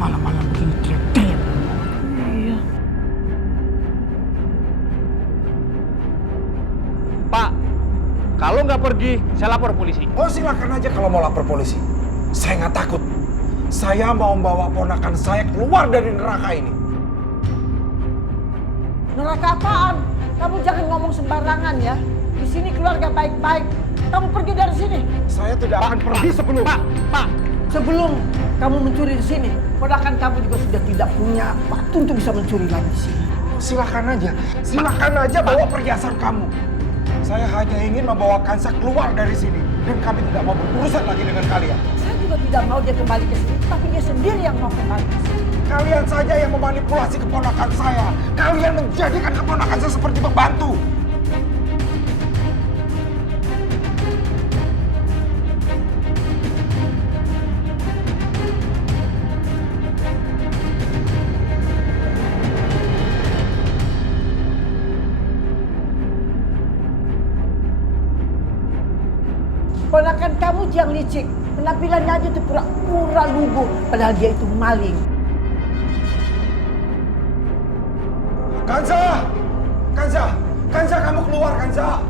malam-malam begini teriak-teriak. Iya. Pak, kalau nggak pergi, saya lapor polisi. Oh silakan aja kalau mau lapor polisi. Saya nggak takut. Saya mau membawa ponakan saya keluar dari neraka ini. Neraka apaan? Kamu jangan ngomong sembarangan ya. Di sini keluarga baik-baik. Kamu pergi dari sini. Saya tidak akan pergi sebelum. Pak. Sebelum kamu mencuri di sini, ponakan kamu juga sudah tidak punya waktu untuk bisa mencuri lagi di sini. Silakan aja bawa perhiasan kamu. Saya hanya ingin membawa Kansa keluar dari sini dan kami tidak mau berurusan lagi dengan kalian. Saya juga tidak mau dia kembali ke sini, tapi dia sendiri yang mau kembali ke sini. Kalian saja yang memanipulasi keponakan saya. Kalian menjadikan keponakan saya seperti pembantu. aja yang licik. Penampilannya aja tuh pura-pura lugu, padahal dia itu maling. Kanza! Kanza! Kanza, kamu keluar, Kanza!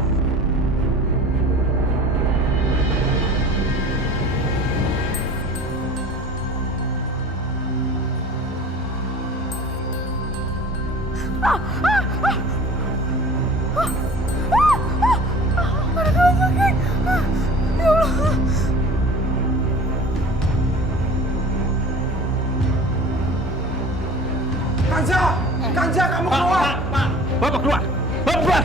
Kanza! Kanza, kamu keluar! Pak! Bapak keluar! Bapak keluar!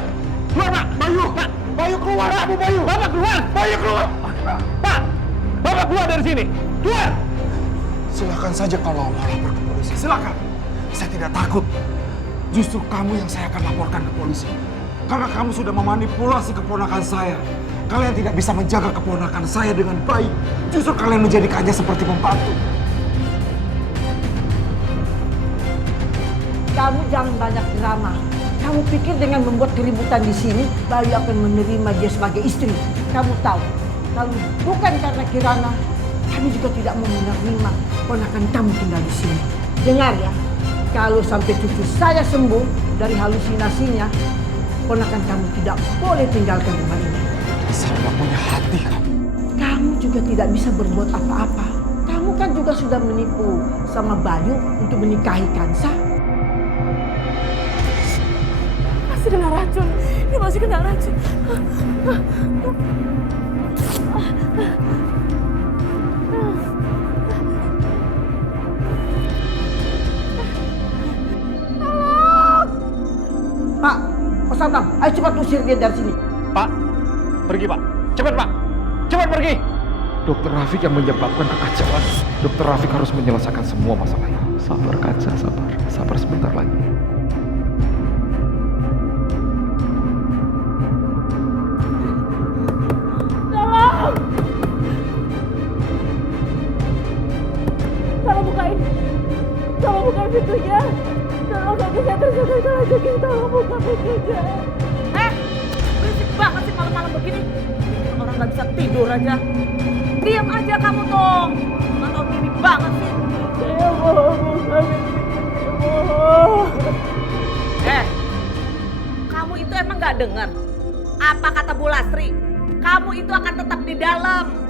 Keluar, Pak! Bayu! Pak! Bayu keluar! Kamu Bayu! Bapak keluar! Bayu keluar! Pak! Bapak keluar dari sini! Keluar! Silakan saja kalau mau lapor ke polisi. Silakan. Saya tidak takut. Justru kamu yang saya akan laporkan ke polisi. Karena kamu sudah memanipulasi keponakan saya. Kalian tidak bisa menjaga keponakan saya dengan baik. Justru kalian menjadikannya seperti pembantu. Kamu jangan banyak drama. Kamu pikir dengan membuat keributan di sini, Bayu akan menerima dia sebagai istri. Kamu tahu, kalau bukan karena Kirana, kami juga tidak mau menerima ponakan kamu tinggal di sini. Dengar ya, kalau sampai cucu saya sembuh dari halusinasinya, ponakan kamu tidak boleh tinggalkan rumah ini. Dasar nggak punya hati kamu. Kamu juga tidak bisa berbuat apa-apa. Kamu kan juga sudah menipu sama Bayu untuk menikahi Kansa. Masih kena racun. Dia masih kena racun. Pak, Mas Antam, ayo cepat usir dia dari sini. Pak! Pergi, Pak! Cepat, Pak! Cepat pergi! Dokter Rafiq yang menyebabkan kekacauan. Dokter Rafiq harus menyelesaikan semua masalah ini. Sabar, Kanza, sabar. Sabar sebentar lagi. Tolong! Tolong bukain. Tolong bukain pintunya. Tolong kaki saya tersesat kalau jadi. Tolong buka pintunya. Berisik banget sih malam-malam begini. Bikin orang nggak bisa tidur aja. Diam aja kamu dong. Nggak tau diri banget sih. Saya mau buka pintunya. Kamu itu emang nggak dengar apa kata Bu Lastri? Kamu itu akan tetap di dalam.